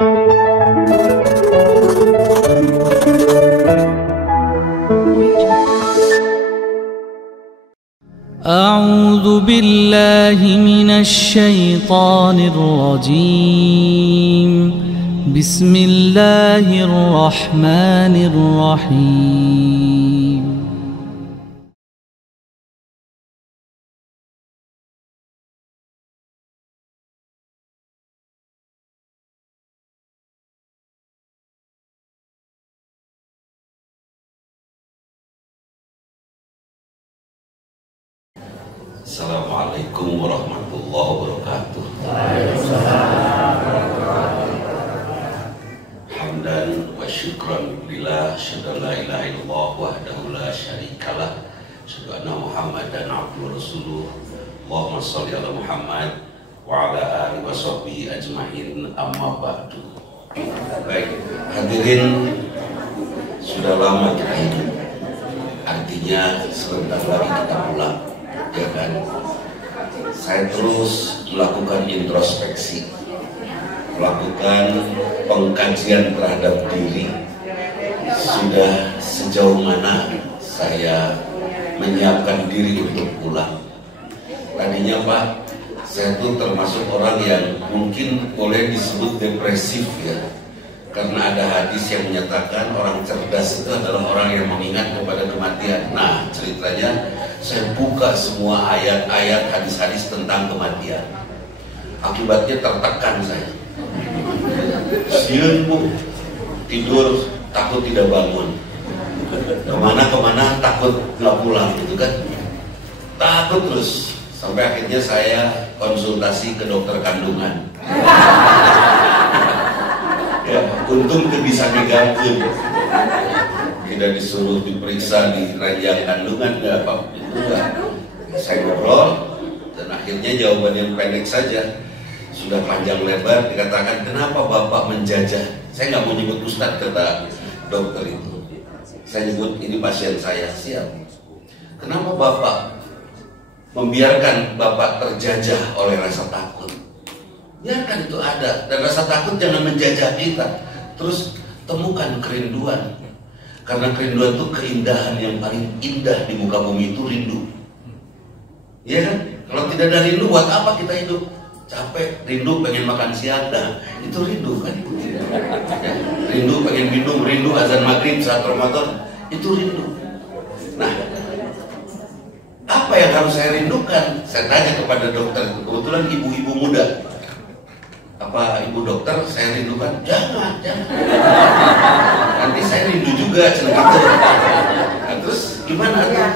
أعوذ بالله من الشيطان الرجيم بسم الله الرحمن الرحيم Assalamualaikum warahmatullahi wabarakatuh. Hamdan wa syukran lillah, syada la ilaha illallah wahdahu la syarikalah, syada anna Muhammadan abduhu rasuluh. Allahumma shalli ala Muhammad wa ala alihi wa sahbihi ajmain, amma ba'du. Baik, hadirin, sudah lama kita hidup, artinya sebentar lagi kita pulang. Ya kan, saya terus melakukan introspeksi, melakukan pengkajian terhadap diri. Sudah sejauh mana saya menyiapkan diri untuk pulang. Tadinya Pak, saya tuh termasuk orang yang mungkin boleh disebut depresif ya, karena ada hadis yang menyatakan orang cerdas itu adalah orang yang mengingat kepada kematian. Nah, ceritanya saya buka semua ayat-ayat hadis-hadis tentang kematian. Akibatnya tertekan saya. Sieun Bu, tidur takut tidak bangun. Kemana-kemana takut nggak pulang gitu kan. Takut terus. Sampai akhirnya saya konsultasi ke dokter kandungan. Ya, untung itu bisa diganggu. Tidak disuruh diperiksa di ranjang kandungan, nggak apa-apa. Saya ngobrol dan akhirnya jawaban yang pendek saja. Sudah panjang lebar dikatakan, kenapa Bapak menjajah? Saya nggak mau nyebut Ustadz, kata dokter itu. Saya nyebut ini pasien saya. Siap. Kenapa Bapak membiarkan Bapak terjajah oleh rasa takut? Biarkan itu ada, dan rasa takut jangan menjajah kita. Terus temukan kerinduan, karena kerinduan itu keindahan yang paling indah di muka bumi itu rindu. Iya kan? Kalau tidak ada rindu, buat apa kita hidup? Capek, rindu pengen makan siang, nah itu rindu kan? Ya, rindu pengen minum, rindu azan maghrib saat Ramadan, itu rindu. Nah, apa yang harus saya rindukan? Saya tanya kepada dokter, kebetulan ibu-ibu muda. Apa ibu dokter saya rindukan? Jangan. Nanti saya rindu juga gitu. Nah, terus gimana tuh?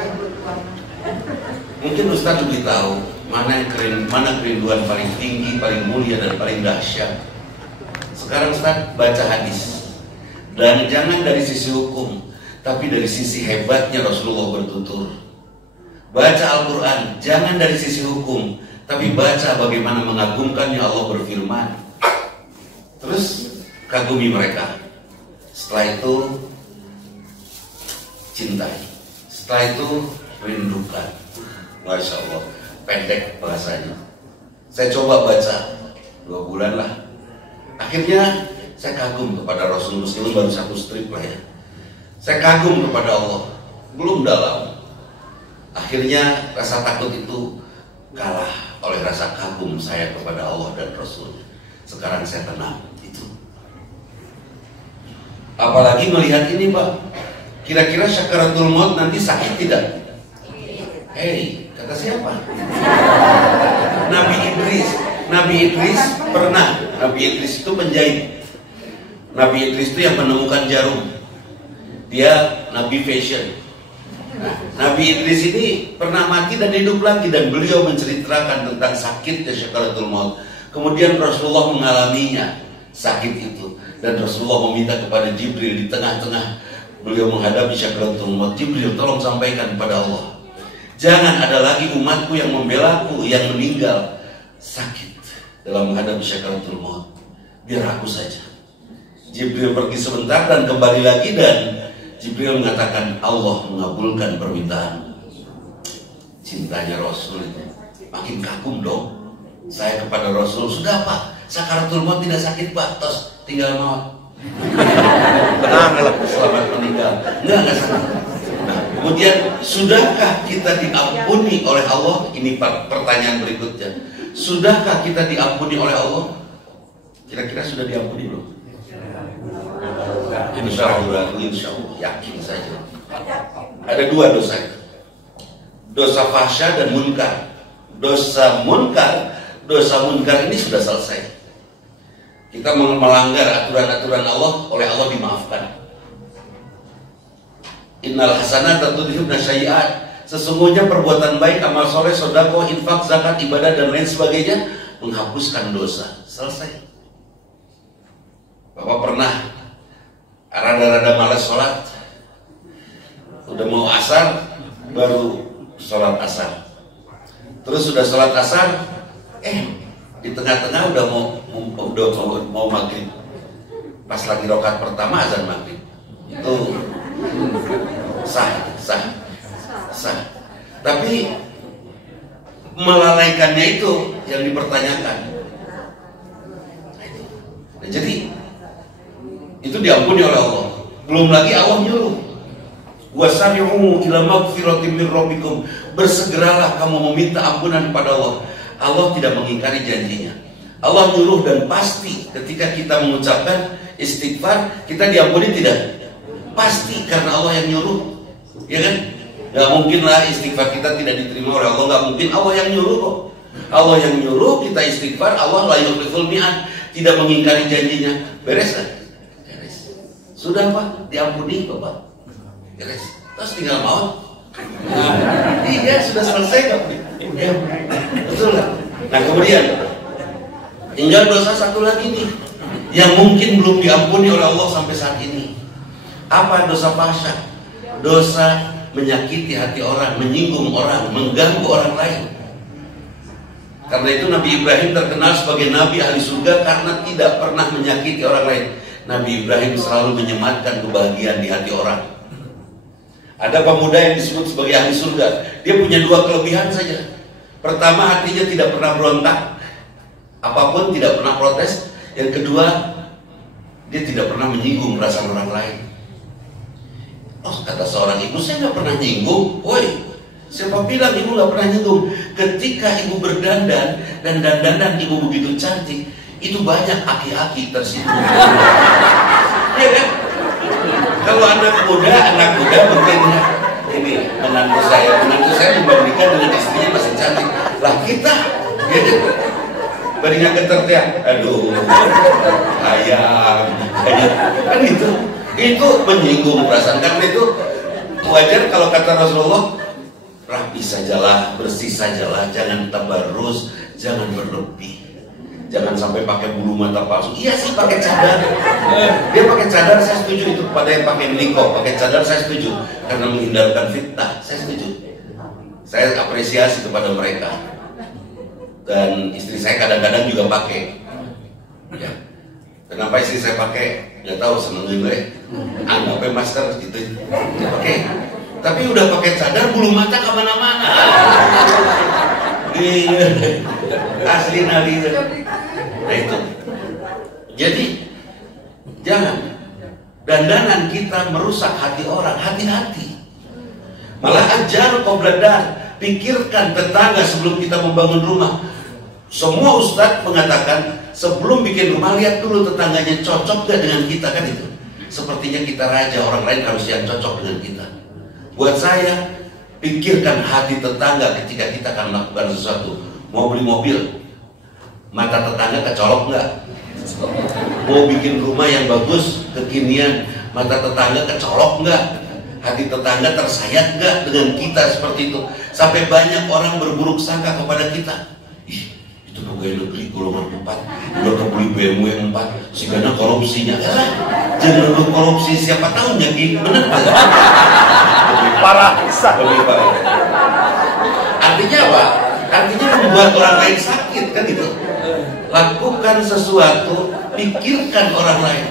Mungkin Ustaz lebih tahu mana kerinduan paling tinggi, paling mulia dan paling dahsyat. Sekarang Ustaz baca hadis. Dan jangan dari sisi hukum, tapi dari sisi hebatnya Rasulullah bertutur. Baca Al-Quran, jangan dari sisi hukum, tapi baca bagaimana mengagumkannya Allah berfirman. Terus kagumi mereka. Setelah itu cintai. Setelah itu rindukan. Masya Allah, pendek bahasanya. Saya coba baca 2 bulan lah. Akhirnya saya kagum kepada Rasul, meskipun baru 1 strip lah ya. Saya kagum kepada Allah, belum dalam. Akhirnya rasa takut itu kalah oleh rasa kagum saya kepada Allah dan Rasul. Sekarang saya tenang itu. Apalagi melihat ini Pak, kira-kira syakaratul maut nanti sakit tidak? Hei, kata siapa? Nabi Idris pernah. Nabi Idris itu penjahit. Nabi Idris itu yang menemukan jarum. Dia Nabi fashion. Nabi Idris ini pernah mati dan hidup lagi, dan beliau menceritakan tentang sakitnya syakaratul maut. Kemudian Rasulullah mengalaminya sakit itu, dan Rasulullah meminta kepada Jibril di tengah-tengah beliau menghadapi syakaratul maut, Jibril tolong sampaikan kepada Allah, jangan ada lagi umatku yang membelaku yang meninggal sakit dalam menghadapi syakaratul maut, biar aku saja. Jibril pergi sebentar dan kembali lagi, dan Jibril mengatakan Allah mengabulkan permintaan. Cintanya Rasul itu makin kagum dong saya kepada Rasul. Sudah Pak, sakaratul maut tidak sakit Pak, tos tinggal maut. Tenang lah, selamat meninggal. Enggak sakit. Nah, kemudian sudahkah kita diampuni oleh Allah? Ini pertanyaan berikutnya. Sudahkah kita diampuni oleh Allah? Kira-kira sudah diampuni belum? Insya Allah, yakin saja. Ada dua dosa itu. Dosa fahsya dan munkar. Dosa munkar ini sudah selesai. Kita melanggar aturan-aturan Allah, oleh Allah dimaafkan. Innal hasanata tudhibna syai'at. Sesungguhnya perbuatan baik, amal soleh, sedekah, infak, zakat, ibadah dan lain sebagainya menghapuskan dosa. Selesai. Bapak pernah rada-rada malas sholat, udah mau asar baru sholat asar, terus sudah sholat asar, di tengah-tengah udah mau maghrib, pas lagi rakaat pertama azan maghrib, itu sah. Tapi melalaikannya itu yang dipertanyakan. Nah, jadi itu diampuni oleh Allah. Belum lagi Allah nyuruh, wasari'u ila magfiratin min rabbikum, bersegeralah kamu meminta ampunan kepada Allah. Allah tidak mengingkari janjinya. Allah nyuruh dan pasti ketika kita mengucapkan istighfar kita diampuni tidak? Pasti, karena Allah yang nyuruh, ya kan? Gak mungkin lah istighfar kita tidak diterima oleh Allah, gak mungkin. Allah yang nyuruh kok. Allah yang nyuruh kita istighfar. Allah la yukhliful mi'ad, tidak mengingkari janjinya. Beres kan? Sudah Pak, diampuni Bapak. Beres. Terus tinggal maut. Iya, sudah selesai Pak. Ya, betul lah. Nah kemudian tinggal dosa satu lagi nih, yang mungkin belum diampuni oleh Allah sampai saat ini. Apa dosa fahsya? Dosa menyakiti hati orang, menyinggung orang, mengganggu orang lain. Karena itu Nabi Ibrahim terkenal sebagai Nabi ahli surga karena tidak pernah menyakiti orang lain. Nabi Ibrahim selalu menyematkan kebahagiaan di hati orang. Ada pemuda yang disebut sebagai ahli surga. Dia punya dua kelebihan saja. Pertama, hatinya tidak pernah berontak, apapun tidak pernah protes. Yang kedua, dia tidak pernah menyinggung perasaan orang lain. Oh, kata seorang ibu, saya nggak pernah nyinggung. Woi, siapa bilang ibu nggak pernah nyinggung? Ketika ibu berdandan dan dandanan ibu begitu cantik, itu banyak aki-aki tersinggung. Ya kan? Kalau anak muda mungkin ini menantu saya membandingkan dengan istrinya masih cantik. Lah kita, ya kan? Bandingkan ketertian, aduh, ayam, kan gitu. Itu menyinggung perasaan. Karena itu wajar kalau kata Rasulullah, rapi sajalah, bersih sajalah, jangan tabarrus, jangan berlebih. Jangan sampai pakai bulu mata palsu. Iya sih, pakai cadar. Dia pakai cadar, saya setuju itu. Pada yang pakai nikoh, pakai cadar saya setuju. Karena menghindarkan fitnah, saya setuju. Saya apresiasi kepada mereka. Dan istri saya kadang-kadang juga pakai. Ya. Kenapa istri saya pakai? Nggak tahu, seneng juga ya. Anggapnya master gitu. Oke. Tapi udah pakai cadar, bulu mata kemana-mana. Iya. Asli Nabi. Nah itu. Jadi jangan dandanan kita merusak hati orang. Hati-hati. Malah ajar qobladar, pikirkan tetangga sebelum kita membangun rumah. Semua ustadz mengatakan sebelum bikin rumah lihat dulu tetangganya cocok gak dengan kita, kan itu. Sepertinya kita raja, orang lain harus yang cocok dengan kita. Buat saya, pikirkan hati tetangga ketika kita akan melakukan sesuatu. Mau beli mobil, mata tetangga kecolok nggak? Mau bikin rumah yang bagus, kekinian, mata tetangga kecolok nggak? Hati tetangga tersayat nggak dengan kita seperti itu? Sampai banyak orang berburuk sangka kepada kita. Ih, itu pegawai negeri golongan 4, udah kebeli BMW 4, sigana korupsinya. Jangan lu korupsi, siapa tahu nyaki bener pak? Lebih parah, lebih parah. Artinya apa? Artinya membuat orang lain sakit, kan gitu. Lakukan sesuatu, pikirkan orang lain.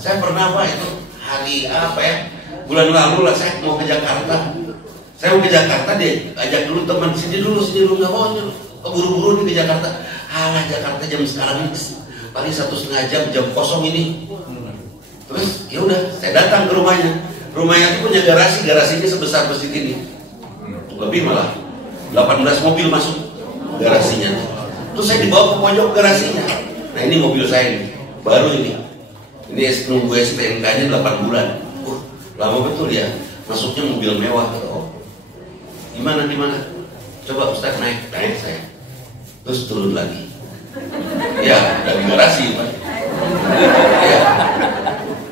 Saya pernah pak itu hari apa ya? Bulan lalu lah saya mau ke Jakarta. Saya mau ke Jakarta, dia ajak dulu teman, sini dulu nggak mau, keburu-buru di Jakarta. Alah, Jakarta jam sekarang ini paling 1,5 jam kosong ini. Terus ya udah, saya datang ke rumahnya. Rumahnya itu punya garasinya sebesar masjid ini. Lebih malah, 18 mobil masuk garasinya. Terus saya dibawa ke pojok garasinya. Nah ini mobil saya ini, baru ini. Ini nunggu STNK-nya 8 bulan. Lama betul ya. Masuknya mobil mewah. Oh, gimana? Coba Ustaz naik saya. Terus turun lagi. Ya, dari garasi Pak. Ya,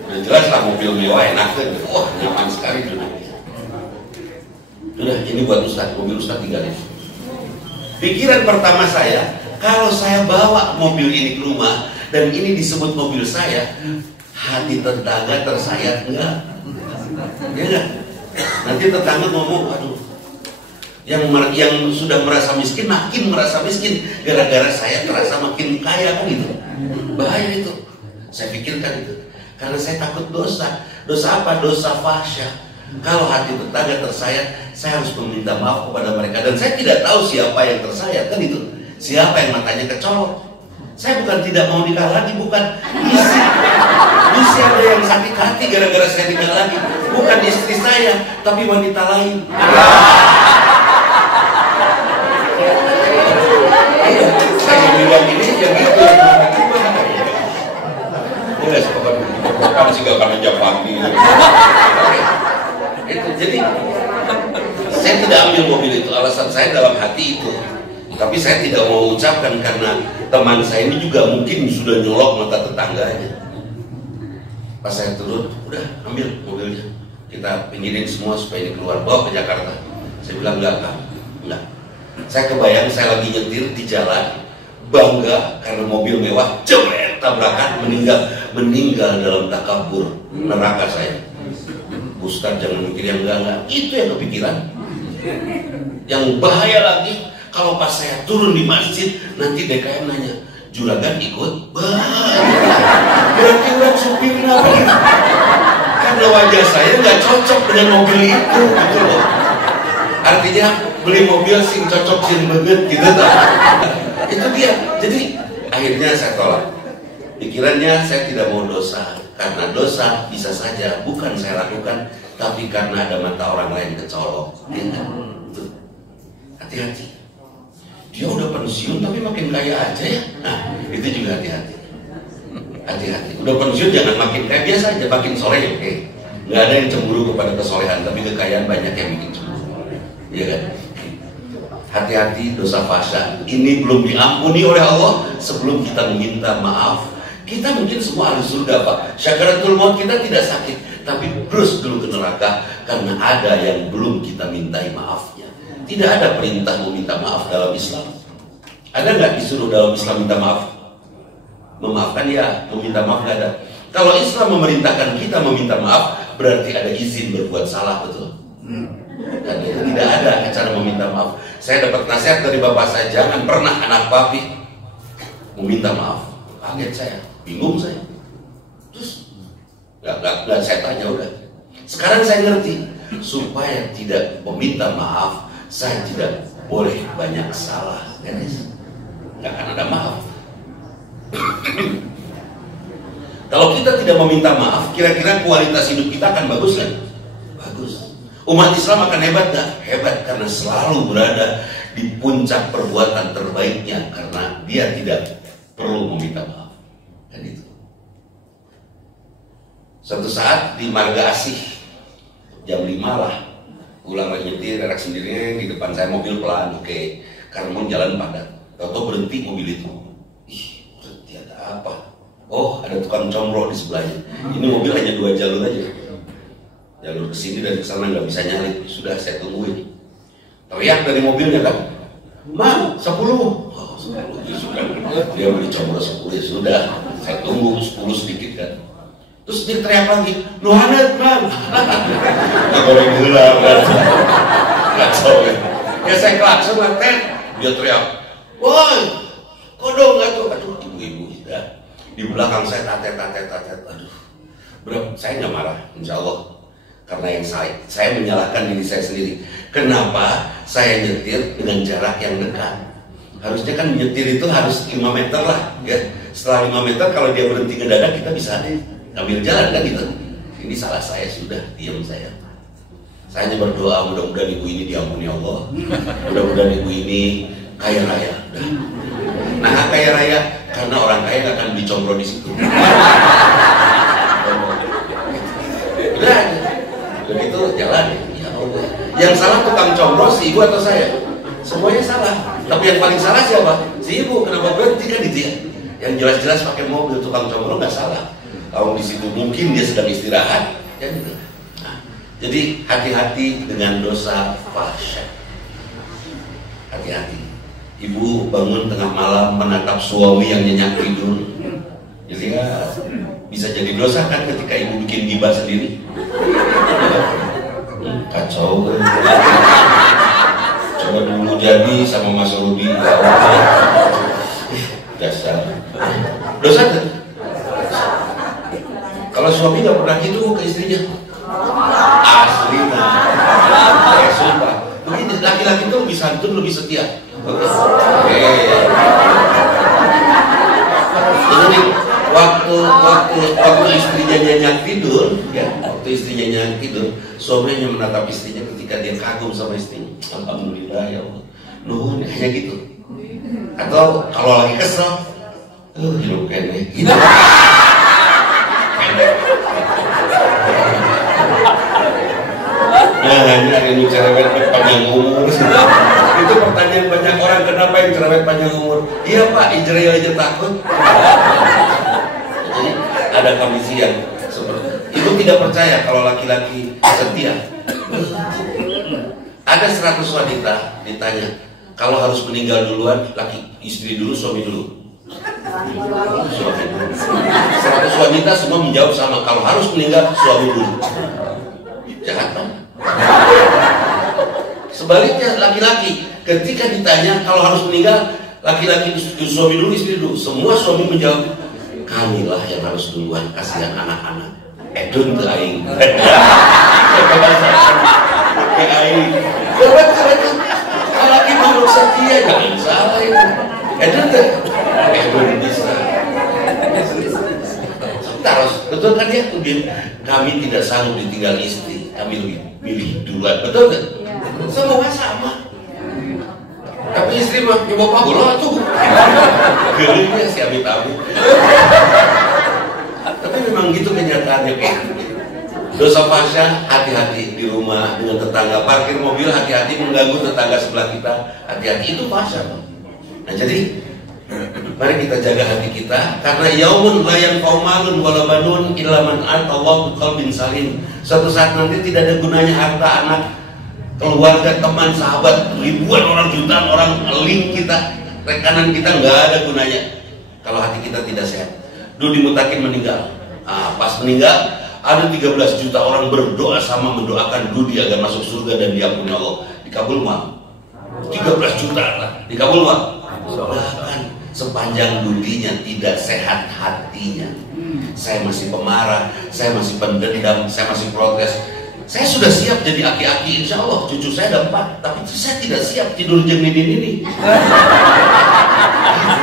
udah jelas lah mobil mewah enak kan. Wah, nyaman sekali tuh. Udah, ini buat Ustaz, mobil Ustaz tinggalin. Pikiran pertama saya, kalau saya bawa mobil ini ke rumah dan ini disebut mobil saya, hati tetangga tersayat enggak? Ya enggak? Nanti tetangga ngomong, aduh, yang sudah merasa miskin makin merasa miskin gara-gara saya terasa makin kaya kan gitu. Bahaya itu. Saya pikirkan itu. Karena saya takut dosa. Dosa apa? Dosa fahsya. Kalau hati tetangga tersayat, saya harus meminta maaf kepada mereka. Dan saya tidak tahu siapa yang tersayat kan itu. Siapa yang matanya kecolok. Saya bukan tidak mau nikah lagi, bukan. Misi ada yang sakit hati gara-gara saya nikah lagi. Bukan istri saya, tapi wanita lain. Saya bilang ini ya gitu. Ya, kamu sih gak akan jawab itu. Jadi saya tidak ambil mobil itu. Alasan saya dalam hati itu. Tapi saya tidak mau ucapkan karena teman saya ini juga mungkin sudah nyolok mata tetangganya. Pas saya turun, udah ambil mobilnya. Kita pinggirin semua supaya ini keluar, bawa ke Jakarta. Saya bilang enggak. Saya kebayang saya lagi nyetir di jalan, bangga karena mobil mewah, jebret tabrakan, meninggal dalam takabur. Neraka saya. Ustaz jangan mikir yang enggak. Itu yang kepikiran. Yang bahaya lagi, kalau pas saya turun di masjid, nanti DKM nanya, juragan ikut? Berarti udah supirnya apa gitu? Karena wajah saya nggak cocok dengan mobil itu, gitu loh. Artinya beli mobil sing cocok sing banget gitu tak? Itu dia. Jadi akhirnya saya tolak. Pikirannya saya tidak mau dosa, karena dosa bisa saja bukan saya lakukan, tapi karena ada mata orang lain kecolok. Hati-hati. Dia udah pensiun tapi makin kaya aja ya. Nah, itu juga hati-hati. Hati-hati. Udah pensiun jangan makin kaya, biasa aja, makin soleh ya, oke. Nggak ada yang cemburu kepada kesolehan, tapi kekayaan banyak yang bikin cemburu. Iya kan? Hati-hati dosa fahsya. Ini belum diampuni oleh Allah sebelum kita meminta maaf. Kita mungkin semua ahli surga Pak. Syakaratul maut kita tidak sakit, tapi terus dulu ke neraka karena ada yang belum kita mintai maafnya. Tidak ada perintah meminta maaf dalam Islam. Ada nggak disuruh dalam Islam minta maaf? Memaafkan ya, meminta maaf nggak ada. Kalau Islam memerintahkan kita meminta maaf, berarti ada izin berbuat salah, betul? Dan itu tidak ada cara meminta maaf. Saya dapat nasihat dari bapak saya, jangan pernah anak papi meminta maaf. Kaget saya, bingung saya. Terus nggak saya tanya udah. Sekarang saya ngerti, supaya tidak meminta maaf, saya tidak boleh banyak salah, guys. Nggak akan ada maaf. Kalau kita tidak meminta maaf, kira-kira kualitas hidup kita akan bagus kan? Bagus. Umat Islam akan hebat nggak? Hebat karena selalu berada di puncak perbuatan terbaiknya karena dia tidak perlu meminta maaf. Dan itu. Suatu saat di Marga Asih jam 5 lah, pulang lagi nyetir, enak sendirinya di depan saya mobil pelan, oke, karena mau jalan padat. Tahu berhenti mobil itu. Ih, berhenti ada apa? Oh, ada tukang comro di sebelahnya. Ini mobil hanya 2 jalur aja. Jalur ke sini dan ke sana nggak bisa nyalip. Sudah saya tungguin. Teriak dari mobilnya kan, "Mang, 10." Oh, 10 ya sudah. Dia beli comro 10 ya sudah. Saya tunggu 10 sedikit kan. Terus dia teriak lagi, "Lu hanet, Bang." Nggak boleh gula kan. Kacau ya. Ya saya klakson lah, dia teriak, "Woi, kodong nggak tuh?" Aduh, ibu-ibu sudah. Di belakang saya tatet. Aduh, bro, saya nggak marah, insya Allah. Karena yang saya menyalahkan diri saya sendiri. Kenapa saya nyetir dengan jarak yang dekat? Harusnya kan nyetir itu harus 5 meter lah, ya. Setelah 5 meter kalau dia berhenti ngedadak kita bisa ambil jalan kan gitu. Ini salah saya, sudah diam saya. Saya hanya berdoa mudah-mudahan ibu ini diampuni Allah. Mudah-mudahan ibu ini kaya raya. Nah, kaya raya karena orang kaya nggak akan dicombro di situ. Udah, begitu jalan. Ya Allah. Yang salah tukang combro si ibu atau saya? Semuanya salah. Tapi yang paling salah siapa? Si ibu. Kenapa berhenti kan gitu ya? Yang jelas-jelas pakai mobil tukang combro nggak salah. Kalau di situ mungkin dia sedang istirahat, ya gitu. Nah, jadi hati-hati dengan dosa fahsyat. Hati-hati. Ibu bangun tengah malam menatap suami yang nyenyak tidur. Jadi ya bisa jadi dosa kan ketika ibu bikin gibah sendiri. Kacau. Coba dulu jadi sama Mas Rudi. Dasar. Dosa kan? Kalau suami nggak pernah gitu ke istrinya, asli nah, sumpah. Begini laki-laki itu lebih santun, lebih setia. Oke. Jadi waktu istrinya nyenyak tidur, ya, waktu istrinya nyenyak tidur, suaminya menatap istrinya ketika dia kagum sama istrinya. Alhamdulillah ya Allah. Nuhun hanya gitu. Atau kalau lagi kesel, hidup kayaknya gitu. Nah, ini ada yang cerewet panjang umur. Itu pertanyaan banyak orang, kenapa yang cerewet panjang umur? Iya Pak, Ijril aja takut. Jadi ada kondisi yang seperti itu. Tidak percaya kalau laki-laki setia. Ada 100 wanita ditanya, kalau harus meninggal duluan, laki istri dulu, suami dulu. 100 wanita semua menjawab sama, kalau harus meninggal suami dulu. Jahat kan? Sebaliknya laki-laki ketika ditanya kalau harus meninggal, laki-laki suami dulu, istri dulu. Semua suami menjawab, kamilah yang harus duluan, kasihan anak-anak. Edun tuh aing. Aing. Kalau laki makhluk setia jangan salah itu. Edun tuh. Edun bisa. Terus betul kan ya, kami tidak sanggup ditinggal istri, kami lebih milih duluan, betul kan? Semua sama. Tapi istri mah coba pagola tuh. Gelingnya si amit-amit. Tapi memang gitu kenyataannya kok. Dosa fahsyat, hati-hati di rumah dengan tetangga, parkir mobil hati-hati mengganggu tetangga sebelah kita, hati-hati itu fahsyat. Nah jadi mari kita jaga hati kita, karena yaumun la yanfa'u malun wala banun illa man atallahu biqalbin salim. Suatu saat nanti tidak ada gunanya harta, anak, keluarga, teman, sahabat, ribuan orang, jutaan orang, link kita, rekanan kita, nggak ada gunanya kalau hati kita tidak sehat. Dulu Mutakin meninggal. Pas meninggal ada 13 juta orang berdoa sama mendoakan Dudi agar masuk surga dan diampuni Allah. Dikabul mah 13 juta lah. Dikabul mah. Bahkan sepanjang Dudinya tidak sehat hatinya. Saya masih pemarah, saya masih pendendam, saya masih protes. Saya sudah siap jadi aki-aki, insya Allah cucu saya ada 4, tapi saya tidak siap tidur jeng ini.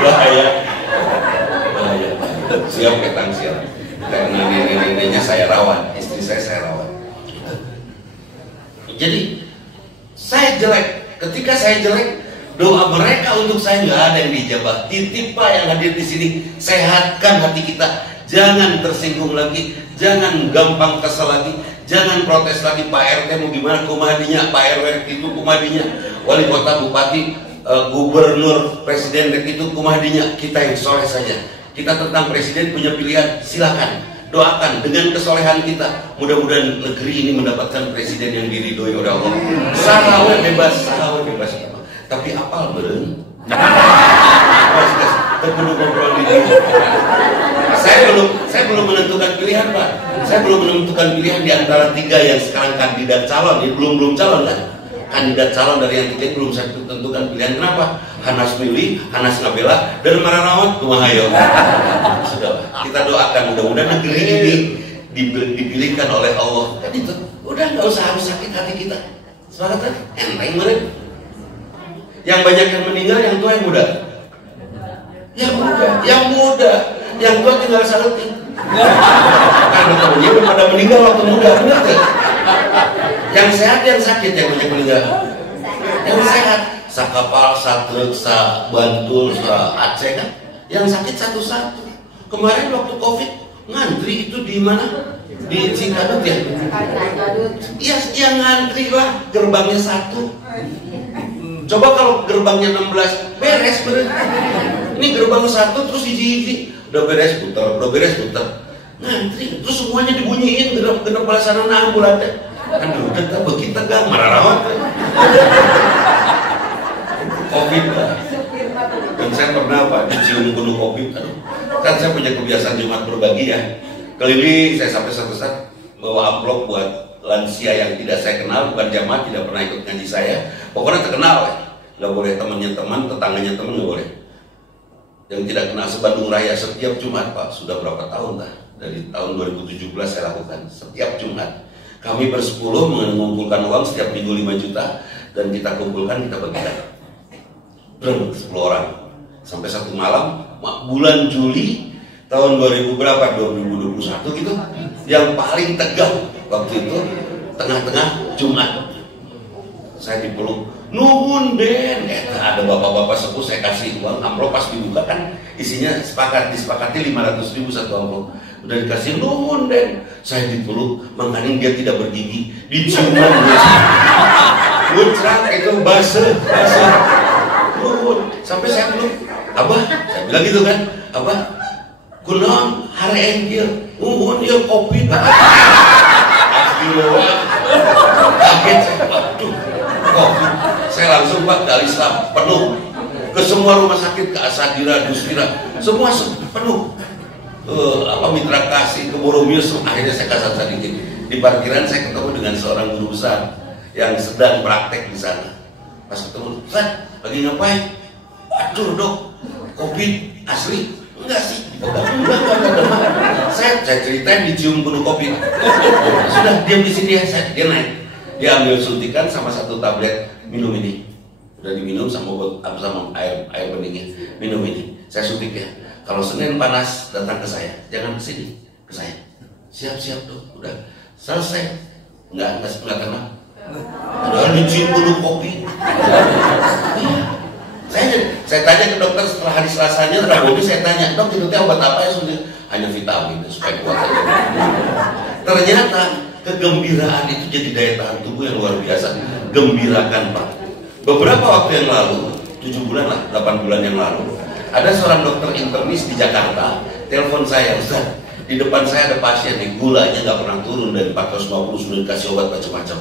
Bahaya. Siap ketang siap. Karena nenek-neneknya saya rawat, istri saya rawat. Jadi saya jelek. Ketika saya jelek, doa mereka untuk saya nggak ada yang dijabah. Titip Pak yang hadir di sini, sehatkan hati kita. Jangan tersinggung lagi, jangan gampang kesel lagi, jangan protes lagi. Pak RT mau gimana, kumadinya, Pak RW itu kumadinya, wali kota, bupati, gubernur, presiden itu kumadinya. Kita yang soleh saja. Kita tentang presiden punya pilihan, silakan doakan dengan kesolehan kita. Mudah-mudahan negeri ini mendapatkan presiden yang diridhoi oleh Allah. Sahawe bebas. Tapi apal beren. Saya belum menentukan pilihan Pak. Saya belum menentukan pilihan di antara 3 yang sekarang kandidat calon. Ini belum calon kan? Kandidat calon dari yang 3 belum saya tentukan pilihan. Kenapa? Hanas milih, Hanas ngabela, dan Mararawat kumahayo. Sudah, kita doakan mudah-mudahan negeri ini dipilihkan oleh Allah. Kan itu, udah nggak usah harus sakit hati kita. Semangat kan? Enteng meren. Yang banyak yang meninggal yang tua yang muda? Yang muda. Yang tua tinggal salutin. Karena temennya belum pada meninggal waktu muda, benar gak? Yang sehat yang sakit yang banyak meninggal. Yang sehat, sakapal, satruk, sabantul, Aceh kan. Yang sakit satu-satu. Kemarin waktu COVID ngantri itu di mana? Di Cikadut ya? Iya, yang ngantri lah, gerbangnya satu. Coba kalau gerbangnya 16, beres bener. Ini gerbang satu terus hiji-hiji. Udah beres putar. Ngantri, terus semuanya dibunyiin, genep pelaksanaan ambulan teh. Aduh, kita begitu gak marah-marah. COVID lah. Dan saya pernah Pak dicium gunung COVID. Aduh, kan saya punya kebiasaan Jumat berbagi ya. Keliling saya sampai satu saat bawa amplop buat lansia yang tidak saya kenal, bukan jamaah, tidak pernah ikut ngaji saya. Pokoknya terkenal ya. Gak boleh temannya teman, tetangganya teman, gak boleh. Yang tidak kenal se-Bandung Raya setiap Jumat Pak, sudah berapa tahun lah? Dari tahun 2017 saya lakukan setiap Jumat. Kami bersepuluh mengumpulkan uang setiap minggu 5 juta dan kita kumpulkan, kita bagikan. 10 orang. Sampai satu malam, bulan Juli tahun 2000 berapa? 2021 gitu. Yang paling tegang waktu itu tengah-tengah Jumat. Saya dipeluk, nuhun Den, ada bapak-bapak sepuh, saya kasih uang, amplop pas dibuka kan isinya disepakati 500.000 satu amplop. Udah dikasih, nuhun Den, saya dipeluk, makanya dia tidak bergigi, diciuman muncrat itu basuh, nuhun, sampai saya peluk, Abah, saya bilang gitu kan, Abah, kunaon hari enggil, nuhun ya kopi, astagfirullah, kaget saya, waduh. Saya langsung Pak ke Al-Islam penuh ke semua rumah sakit, ke Asadira, Dustira, semua penuh. Mitra kasih ke Boromius. Akhirnya saya kasar sedikit di parkiran. Saya ketemu dengan seorang guru besar yang sedang praktek di sana. Pas ketemu, Ustaz, lagi ngapain? Aduh dok, COVID asli? Enggak sih, enggak. Saya ceritain dicium penuh COVID. Sudah diam di sini ya, dia naik. Dia ambil suntikan sama satu tablet, minum ini. Udah diminum sama air beningnya. Minum ini. Saya suntik ya. Kalau Senin panas datang ke saya, jangan ke sini, ke saya. Siap dok. Udah selesai. Enggak kena. Udah dicium dulu kopi. Saya tanya ke dokter setelah hari Selasanya, Rabu saya tanya, dok itu obat apa ya? Hanya vitamin supaya kuat aja. Ternyata kegembiraan itu jadi daya tahan tubuh yang luar biasa. Gembirakan Pak. Beberapa waktu yang lalu, 7 bulan lah, 8 bulan yang lalu, ada seorang dokter internis di Jakarta telepon saya, Ustaz, di depan saya ada pasien nih, gulanya nggak pernah turun dari 450, sudah dikasih obat macam-macam,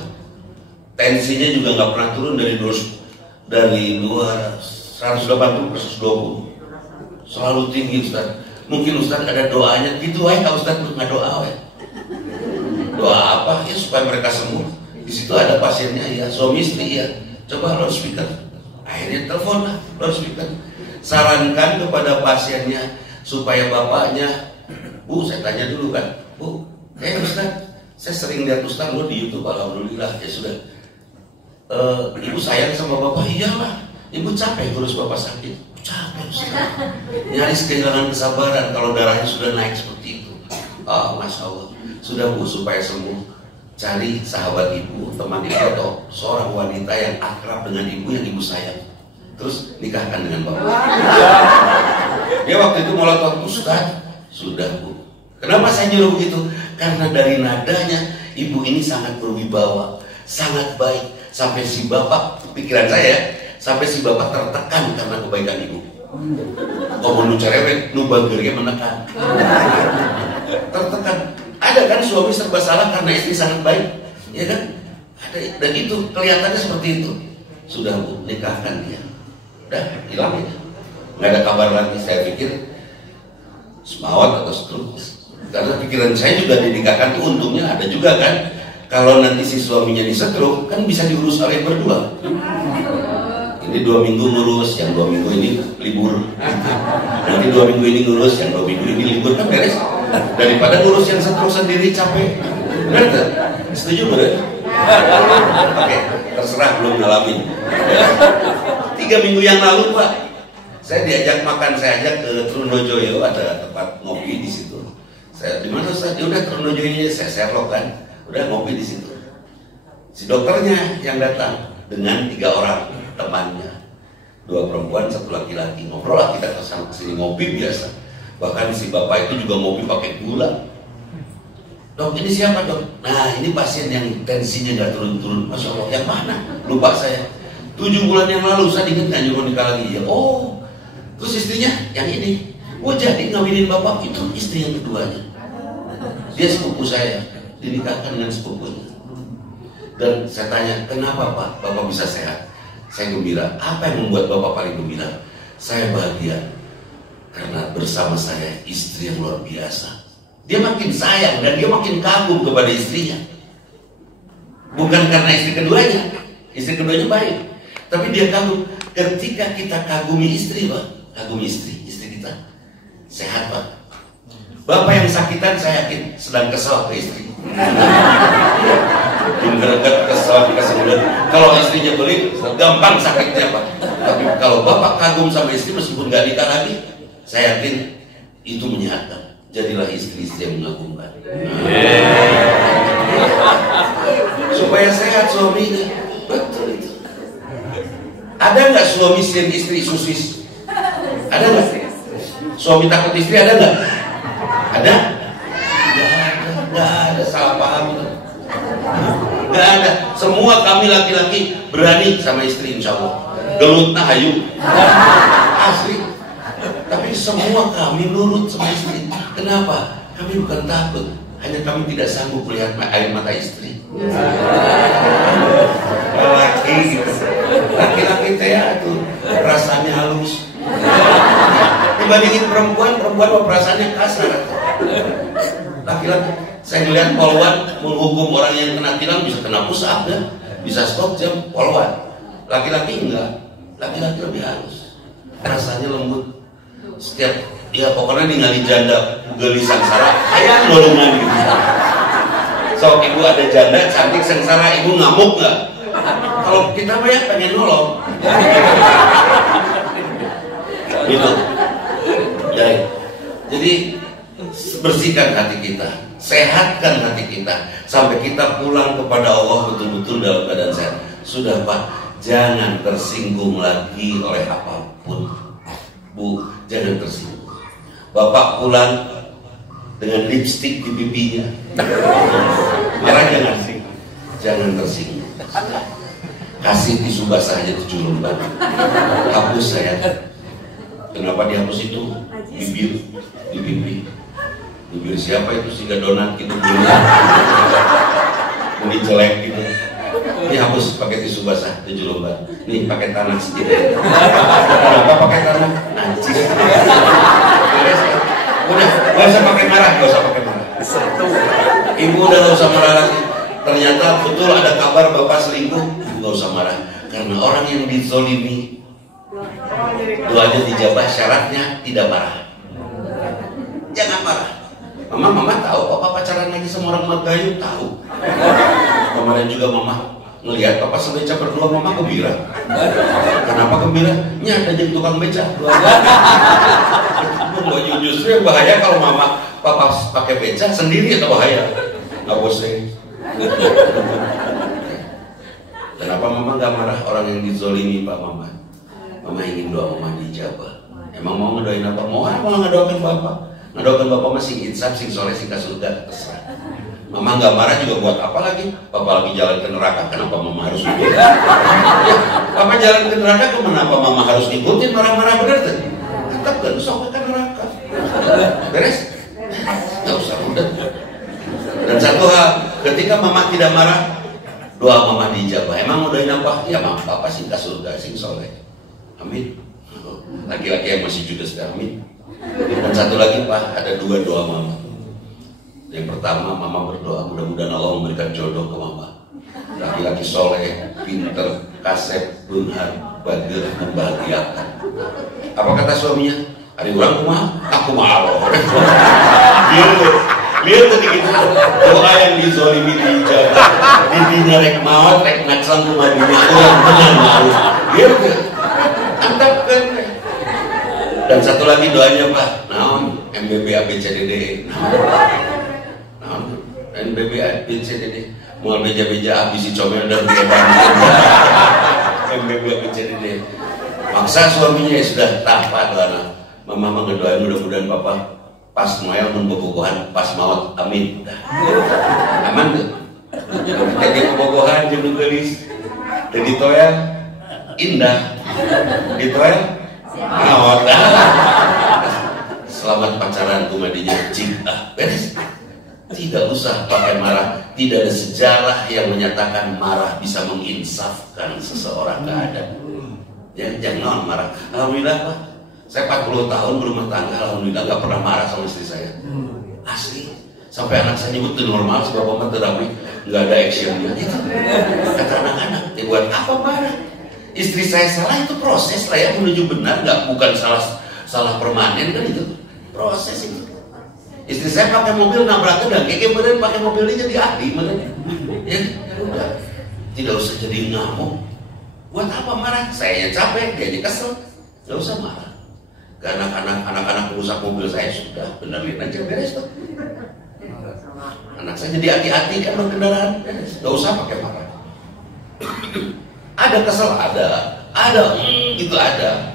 tensinya juga nggak pernah turun dari 180 per 120, selalu tinggi Ustaz. Mungkin Ustaz ada doanya gitu aja, Ustaz nggak doa ya. Doa apa ya supaya mereka sembuh? Di situ ada pasiennya ya, suami istri ya. Coba loudspeaker. Akhirnya telepon lah loudspeaker. Sarankan kepada pasiennya supaya bapaknya, Bu, saya tanya dulu kan, Bu, Ustaz, saya sering lihat Ustaz lo di YouTube, alhamdulillah ya sudah. Ibu sayang sama bapak, iyalah. Ibu capek terus bapak sakit, capek Ustaz. Nyaris kehilangan kesabaran kalau darahnya sudah naik seperti itu. Masya Allah. Sudah Bu, supaya sembuh, cari sahabat ibu, teman ibu atau seorang wanita yang akrab dengan ibu yang ibu sayang, terus nikahkan dengan bapak. Dia waktu itu melotot, Ustaz, sudah Bu. Kenapa saya nyuruh begitu? Karena dari nadanya ibu ini sangat berwibawa, sangat baik, sampai si bapak, pikiran saya, sampai si bapak tertekan karena kebaikan ibu. Kamu nu cerewet, nu bagirnya menekan, tertekan. Ada kan suami serba salah karena istri sangat baik, ya kan? Ada, dan itu kelihatannya seperti itu. Sudah Bu, nikahkan dia. Udah hilang ya, nggak ada kabar lagi. Saya pikir semawat atau stroke, karena pikiran saya juga dinikahkan tuh untungnya ada juga kan. Kalau nanti si suaminya di stroke kan bisa diurus oleh berdua. Ini 2 minggu ngurus, yang 2 minggu ini libur. Nanti 2 minggu ini ngurus, yang 2 minggu ini libur, kan beres. Daripada ngurus yang stroke sendiri capek. Benar tak? Setuju bener? Oke, terserah belum ngalamin. 3 3 minggu yang lalu Pak, saya diajak makan, saya ajak ke Trunojoyo, ada tempat ngopi di situ. Saya di mana Ustaz? Ya udah Trunojoyo, saya Sherlock kan, udah ngopi di situ. Si dokternya yang datang dengan 3 orang temannya, 2 perempuan, 1 laki-laki. Ngobrol lah kita kesini ngopi biasa. Bahkan si bapak itu juga ngopi pakai gula. Dok, ini siapa dok? Nah, ini pasien yang tensinya nggak turun-turun. Masya Allah, yang mana? Lupa saya. 7 bulan yang lalu, saya ingat nggak nyuruh nikah lagi. Ya, oh, terus istrinya yang ini. Oh, jadi ngawinin bapak itu istri yang keduanya. Dia sepupu saya, dinikahkan dengan sepupunya. Dan saya tanya, kenapa Pak Bapak bisa sehat? Saya gembira. Apa yang membuat Bapak paling gembira? Saya bahagia karena bersama saya istri yang luar biasa. Dia makin sayang dan dia makin kagum kepada istrinya. Bukan karena istri keduanya baik, tapi dia kagum. Ketika kita kagumi istri Pak, kagumi istri kita sehat Pak. Bapak yang sakitan saya yakin sedang kesal ke istri. Bener-bener kesal dikasih mulut. Kalau istrinya beli, gampang sakitnya Pak. Tapi kalau bapak kagum sama istri meskipun gak nikah lagi, saya yakin itu menyehatkan. Jadilah istri-istri yang mengagumkan. Supaya sehat suaminya. Betul itu. Ada nggak suami sering istri susis? Ada nggak? Suami takut istri ada nggak? Ada? Nggak ada, salah paham. Nggak ada. Semua kami laki-laki berani sama istri insya Allah. Gelut nah hayu. Asli. Tapi semua kami nurut sama istri. Kenapa? Kami bukan takut. Hanya kami tidak sanggup melihat air mata istri. Laki-laki teh tuh rasanya halus. Dibandingin perempuan perasaannya kasar. Laki-laki, saya melihat polwan menghukum orang yang kena tilang bisa kena push up ya, bisa stop jam polwan. Laki-laki enggak, laki-laki lebih halus, rasanya lembut. Setiap ya pokoknya ningali janda gali sengsara, ayah nolongan gitu. So ibu ada janda cantik sengsara, ibu ngamuk nggak? Kalau kita mah ya pengen nolong. Gitu. Jadi bersihkan hati kita, sehatkan hati kita, sampai kita pulang kepada Allah betul-betul dalam keadaan sehat. Sudah Pak, jangan tersinggung lagi oleh apapun. Bu, jangan tersinggung. Bapak pulang dengan lipstik di pipinya, marah jangan tersinggung. Kasih tisu basah aja 7 lembar, hapus saya. Kenapa dihapus itu? Bibir, di pipi. Bibir siapa itu? Siga donat gitu. Ini jelek gitu. Ini hapus pakai tisu basah 7 lembar. Nih pakai tanah sedikit. Kenapa pakai tanah? Najis. Udah, gak usah pakai marah, Ibu udah gak usah marah lagi. Ternyata betul ada kabar bapak selingkuh, gak usah marah. Karena orang yang dizolimi doanya dijabah, syaratnya tidak marah. Jangan marah. Mama tahu papa pacaran lagi sama orang Magayu, tahu. Kemarin juga mama ngelihat papa sama beca berdua, mama gembira. Kenapa gembira? Nyata jadi tukang beca. Justru yang bahaya kalau mama papa pakai beca sendiri atau bahaya. Nggak bosen. Kenapa mama nggak marah orang yang dizolimi Pak Mama? Mama ingin doa mama dijabah. Emang mau ngedoain apa? Mau ngedoain bapak? Ngedoain bapak masih insaf, sing soleh, sing surga, terserah. Mama nggak marah juga buat apa lagi? Papa lagi jalan ke neraka, kenapa mama harus ngikutin? Ya, papa jalan ke neraka, kenapa mama harus ngikutin? Marah-marah bener tuh. Tetap kan sampai ke neraka. Beres? Nggak usah udah. Dan satu hal, ketika mama tidak marah, doa mama dijabah. Emang mau doain apa? Ya mama papa sing ke surga, sing soleh. Amin. Laki-laki yang masih judes, amin. Dan satu lagi Pak, ada 2 doa mama. Yang pertama, mama berdoa mudah-mudahan Allah memberikan jodoh ke mama. Laki-laki soleh, pinter, kasep, benar, bagir, membahagiakan. Apa kata suaminya? Hari orang kumah, aku malu. Lihat tadi gitu, doa yang dizolimi dijabah, didinya rek mawat, rek ngacang rumah dunia, orang benar malu. Lihat Dan satu lagi doanya Pak, naon MBB ABCDD, naon MBB ABCDD, mau beja-beja habis dicomel dan diedan. MBB ABCDD. Maksa suaminya ya sudah tapat lah. Mama ngedoain mudah-mudahan Papa pas Noel membobogohan pas maut, amin. Aman tuh. Jadi pembobogohan jeung geulis. Jadi toel indah. Di toel maut. Selamat pacaran kumadinya cing. Beres. Tidak usah pakai marah. Tidak ada sejarah yang menyatakan marah bisa menginsafkan seseorang keadaan. Jangan marah. Alhamdulillah Pak, saya 40 tahun berumah tangga, alhamdulillah gak pernah marah sama istri saya. Asli. Sampai anak saya nyebut itu normal, seberapa meter tapi gak ada actionnya gitu. Kata anak-anak, ya buat apa marah? Istri saya salah itu proses lah ya, menuju benar, bukan salah permanen kan itu. Proses itu. Istri saya pakai mobil nabrak dan keke beneran pakai mobil ini jadi ahli beneran. Ya udah, tidak usah jadi ngamuk. Buat apa marah? Saya capek, dia kesel. Gak usah marah. Karena anak-anak perusak mobil saya sudah benerin aja beres tuh. Anak saya jadi hati-hati kan berkendaraan. Gak usah pakai marah. Ada kesel, ada, itu ada.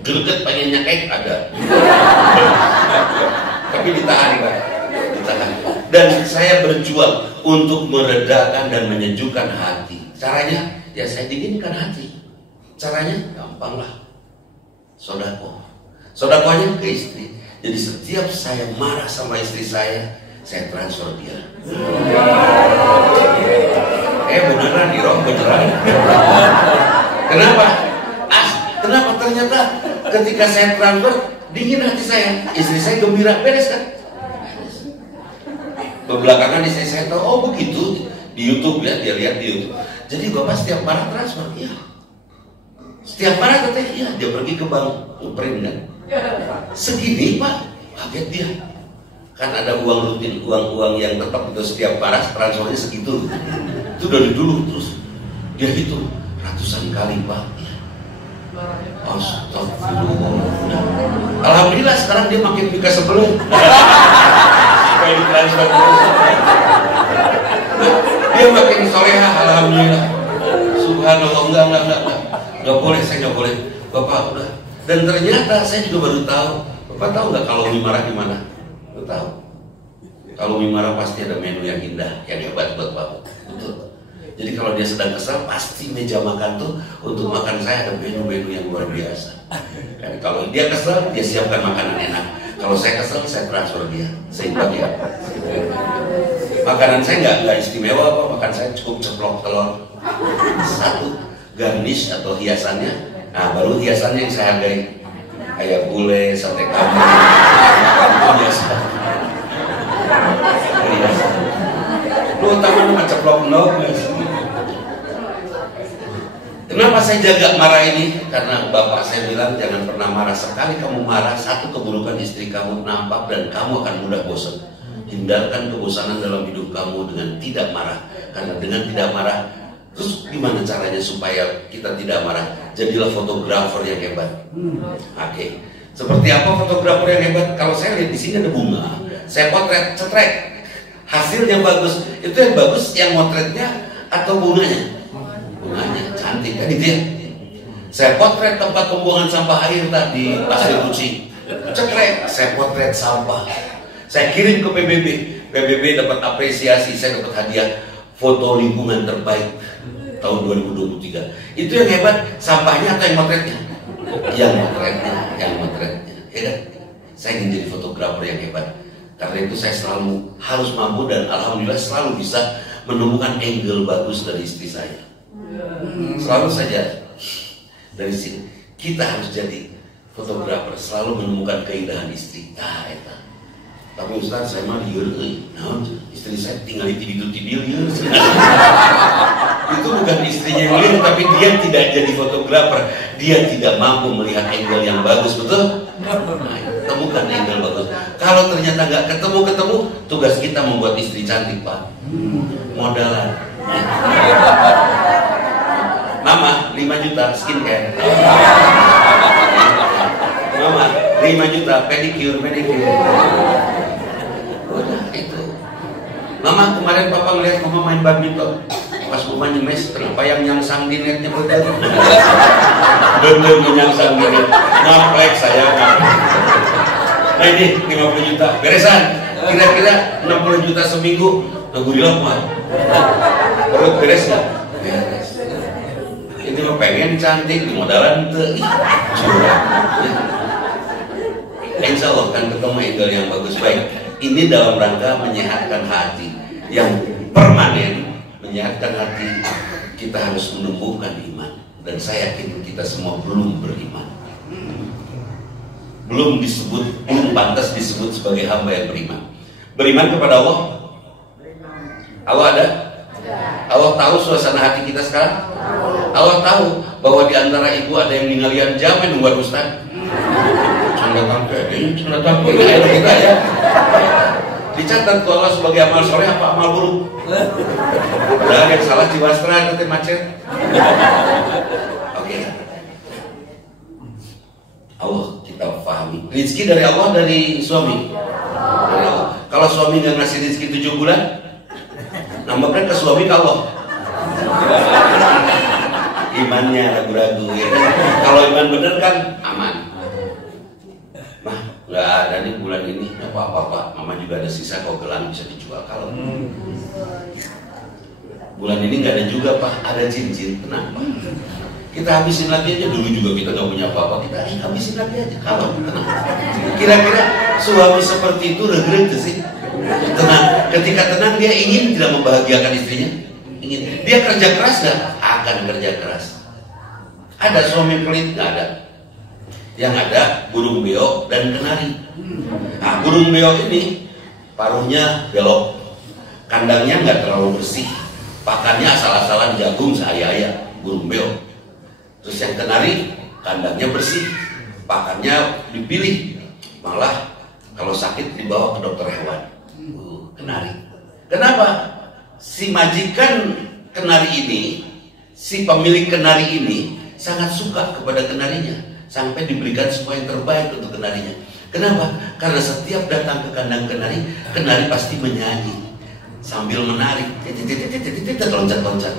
Greget pengen nyakek ada. Tapi ditahan Pak, ditahan. Dan saya berjuang untuk meredakan dan menyejukkan hati. Caranya? Ya saya dinginkan hati. Caranya gampang lah. Sodakohnya ke istri. Jadi setiap saya marah sama istri saya transfer dia. Beneran nih Roh, beneran. Kenapa? Kenapa ternyata ketika saya transfer dingin hati saya, istri saya gembira, beres kan? Belakangan istri saya tahu, oh begitu di YouTube ya, dia lihat di YouTube. Jadi Bapak setiap marah transfer, iya. Setiap marah katanya, iya. Dia pergi ke bank, print kan. Segini Pak, kaget dia. Kan ada uang rutin, uang yang tetap itu setiap marah transfernya segitu. Itu dari dulu terus. Dia hitung ratusan kali Pak. Astagfirullah. Alhamdulillah sekarang dia makin pika sebelum. Supaya ditransfer terus. Dia makin soleha, alhamdulillah. Subhanallah, enggak boleh, saya enggak boleh. Bapak udah. Dan ternyata saya juga baru tahu. Bapak tahu nggak kalau Umi marah gimana? Bapak tahu. Kalau Umi marah pasti ada menu yang indah, yang hebat buat Bapak. Betul. Jadi kalau dia sedang kesal, pasti meja makan tuh untuk makan saya ada menu-menu yang luar biasa. Dan kalau dia kesal, dia siapkan makanan enak. Kalau saya kesal, saya transfer dia. Seimbang ya. Makanan saya nggak istimewa kok, makan saya cukup ceplok telur satu, garnish atau hiasannya. Nah baru hiasannya yang saya hargai, kayak gulai, sate kambing, biasa. Lu taman sama ceplok no. Kenapa saya jaga marah ini? Karena bapak saya bilang jangan pernah marah. Sekali kamu marah, satu keburukan istri kamu nampak dan kamu akan mudah bosan. Hindarkan kebosanan dalam hidup kamu dengan tidak marah. Karena dengan tidak marah, terus gimana caranya supaya kita tidak marah? Jadilah fotografer yang hebat. Oke. Seperti apa fotografer yang hebat? Kalau saya lihat di sini ada bunga, saya potret, cetrek. Hasilnya bagus. Itu yang bagus yang motretnya atau bunganya? Bunganya cantik kan itu ya. Saya potret tempat pembuangan sampah air tadi Pasir Ruci. Cetrek, saya potret sampah. Saya kirim ke PBB. PBB dapat apresiasi, saya dapat hadiah foto lingkungan terbaik tahun 2023. Itu yang hebat, sampahnya atau yang motretnya? Yang motretnya. Ya kan? Saya ingin jadi fotografer yang hebat. Karena itu saya selalu harus mampu dan alhamdulillah selalu bisa menemukan angle bagus dari istri saya. Selalu saja dari sini kita harus jadi fotografer, selalu menemukan keindahan istri. Tapi Ustaz saya mah liur, istri saya tinggal di tidur liur. Itu bukan istrinya yang liur, tapi dia tidak jadi fotografer. Dia tidak mampu melihat angle yang bagus, betul? Nah, temukan angle bagus. Kalau ternyata nggak ketemu, tugas kita membuat istri cantik, Pak. Modalan. Mama, 5 juta skincare. Mama 5 juta pedicure. Udah itu. Mama kemarin papa ngeliat mama main badminton. Pas mama nyemes, kenapa yang nyangsang di netnya bener? Bener menyangsang di net. Ngaplek saya ngaplek. Nah ini 50 juta beresan. Kira-kira 60 juta seminggu. Alhamdulillah mah. Perut beres nggak? Beres. Ini mah pengen cantik, modalan tuh. Insya Allah kan ketemu idol yang bagus baik. Ini dalam rangka menyehatkan hati. Yang permanen menyehatkan hati, kita harus menumbuhkan iman. Dan saya yakin kita semua belum beriman. Belum pantas disebut sebagai hamba yang beriman. Beriman kepada Allah. Allah ada? Allah tahu suasana hati kita sekarang? Allah tahu bahwa di antara ibu ada yang ninggalian jaman buat Ustaz. Datang kita ya. Dicatat tuh Allah sebagai amal soleh apa amal buruk? Padahal yang salah Jiwastra nanti macet. Oke. Allah kita pahami. Rezeki dari Allah dari suami. Dari Allah. Kalau suami nggak ngasih rezeki 7 bulan, nambahkan ke suami ke Allah. Imannya ragu-ragu ya. Kalau iman bener kan aman. Mah nggak ada nih bulan ini apa-apa, mama juga ada sisa kau gelang bisa dijual. Kalau bulan ini nggak ada juga pak, ada cincin, tenang pak. Kita habisin lagi aja, dulu juga kita nggak punya apa-apa, kita habisin lagi aja. Kalau tenang. Kira-kira suami seperti itu regret sih? Tenang, ketika tenang dia ingin tidak membahagiakan istrinya, ingin. Dia kerja keras nggak? Akan kerja keras. Ada suami pelit nggak ada? Yang ada burung beo dan kenari. Nah, burung beo ini paruhnya belok, kandangnya nggak terlalu bersih, pakannya asal-asalan jagung seaya-aya, burung beo. Terus yang kenari kandangnya bersih, pakannya dipilih, malah kalau sakit dibawa ke dokter hewan. Kenari. Kenapa? Si majikan kenari ini, si pemilik kenari ini sangat suka kepada kenarinya, sampai diberikan semua yang terbaik untuk kenarinya. Kenapa? Karena setiap datang ke kandang kenari, kenari pasti menyanyi sambil menarik, loncat-loncat.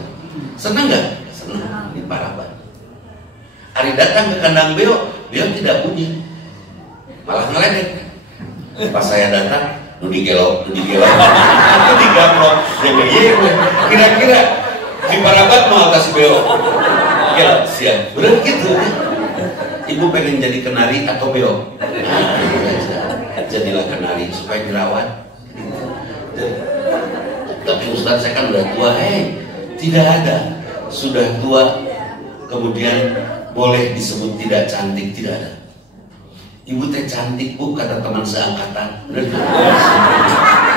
Senang nggak? Senang. Ini parah banget. Hari datang ke kandang beo, beo tidak bunyi, malah ngeledek. Pas saya datang, nudi gelok, aku digamrok. Kira-kira di Parabat mau atas beo, gelok siap. Bener gitu. Ibu pengen jadi kenari atau beo? Jadilah kenari supaya dirawat. Tapi Ustaz saya kan udah tua. Tidak ada. Sudah tua kemudian boleh disebut tidak cantik, tidak ada. Ibu teh cantik bu, kata teman seangkatan.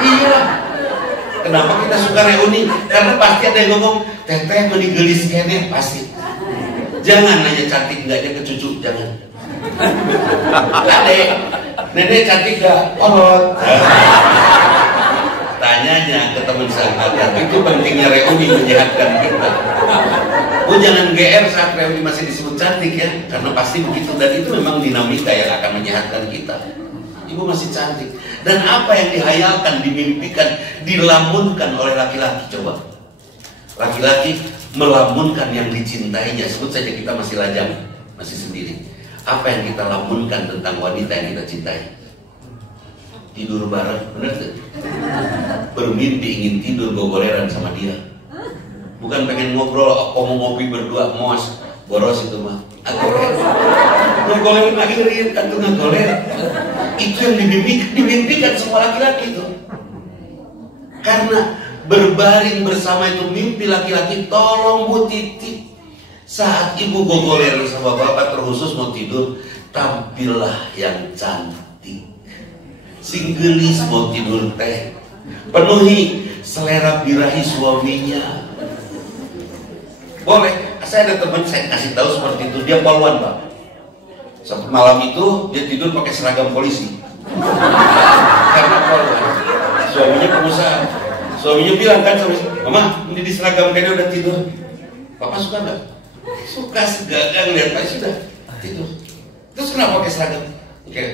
Iya. Kenapa kita suka reuni? Karena pasti ada yang ngomong teteh menigelis kene, pasti. Jangan nanya cantik enggaknya ke cucu, jangan. Adek, nenek cantik gak? Orot. Tanyanya ke teman seangkatan. Itu pentingnya reuni menyehatkan kita. Bu jangan GR saat reuni masih disebut cantik ya, karena pasti begitu. Dan itu memang dinamika yang akan menyehatkan kita. Ibu masih cantik. Dan apa yang dihayalkan, dimimpikan, dilamunkan oleh laki-laki, coba. Laki-laki melamunkan yang dicintainya. Sebut saja kita masih lajang, masih sendiri. Apa yang kita lamunkan tentang wanita yang kita cintai? Tidur bareng, bener tuh? Bermimpi ingin tidur gogoleran sama dia. Bukan pengen ngobrol, mau ngopi berdua, mos, boros itu mah. Ngogoler akhirin, kan tuh ngogoler. Itu yang dimimpikan semua laki-laki itu. Karena berbaring bersama itu mimpi laki-laki, tolong bu titip. Saat ibu gogoler sama bapak terkhusus mau tidur, tampillah yang cantik. Singgelis mau tidur teh, penuhi selera birahi suaminya. Boleh, saya ada teman saya kasih tahu seperti itu, dia polwan pak. Satu malam itu dia tidur pakai seragam polisi. Karena polwan, suaminya pengusaha. Suaminya bilang kan sama istri, mama ini di seragam kayaknya udah tidur. Papa suka nggak? Suka, segagang lihat pak sudah tidur. Terus kenapa pakai seragam? Kayak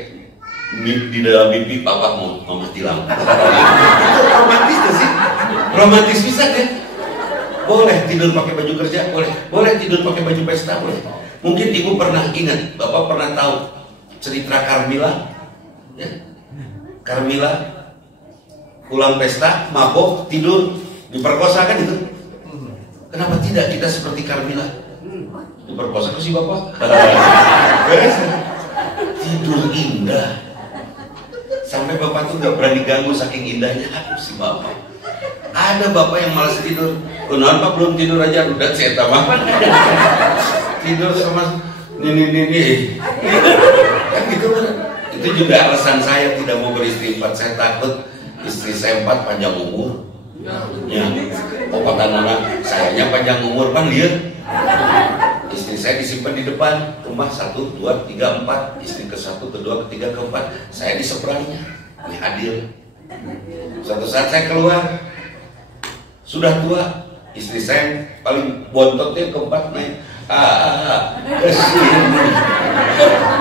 di dalam mimpi papa mau mati lampu. Itu romantis gak sih? Romantis bisa kan? Boleh tidur pakai baju kerja, boleh tidur pakai baju pesta, boleh. Mungkin ibu pernah ingat, bapak pernah tahu cerita Carmilla, ya? Carmilla pulang pesta, mabok, tidur, diperkosa kan itu? Kenapa tidak kita seperti Carmilla? Diperkosa ke si bapak? Beres? Tidur indah. Sampai bapak tuh gak berani ganggu saking indahnya. Aduh si bapak. Ada bapak yang malas tidur. Kenapa belum tidur aja? Udah saya tambah. Tidur sama ini. Kan gitu kan. Itu juga alasan saya tidak mau beristri 4. Saya takut istri saya 4 panjang umur. Ya, kata nona, sayanya panjang umur kan lihat. Istri saya disimpan di depan rumah 1, 2, 3, 4. Istri ke-1, ke-2, ke-3, ke-4. Saya di seberangnya. Ini hadir. Suatu saat saya keluar, sudah tua. Istri saya paling bontotnya ke-4 naik.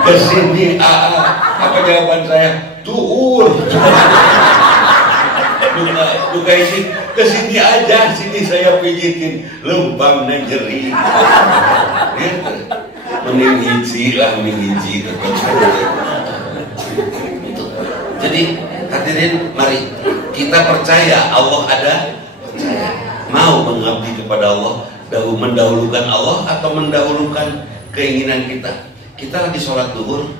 Kesini. Apa jawaban saya? Tuur. Duka isi, kesini aja, sini saya pijitin lubang dan jeri. Mending hiji. Jadi hadirin, mari kita percaya Allah ada, percaya. Mau mengabdi kepada Allah, mendahulukan Allah atau mendahulukan keinginan kita. Kita lagi sholat duhur,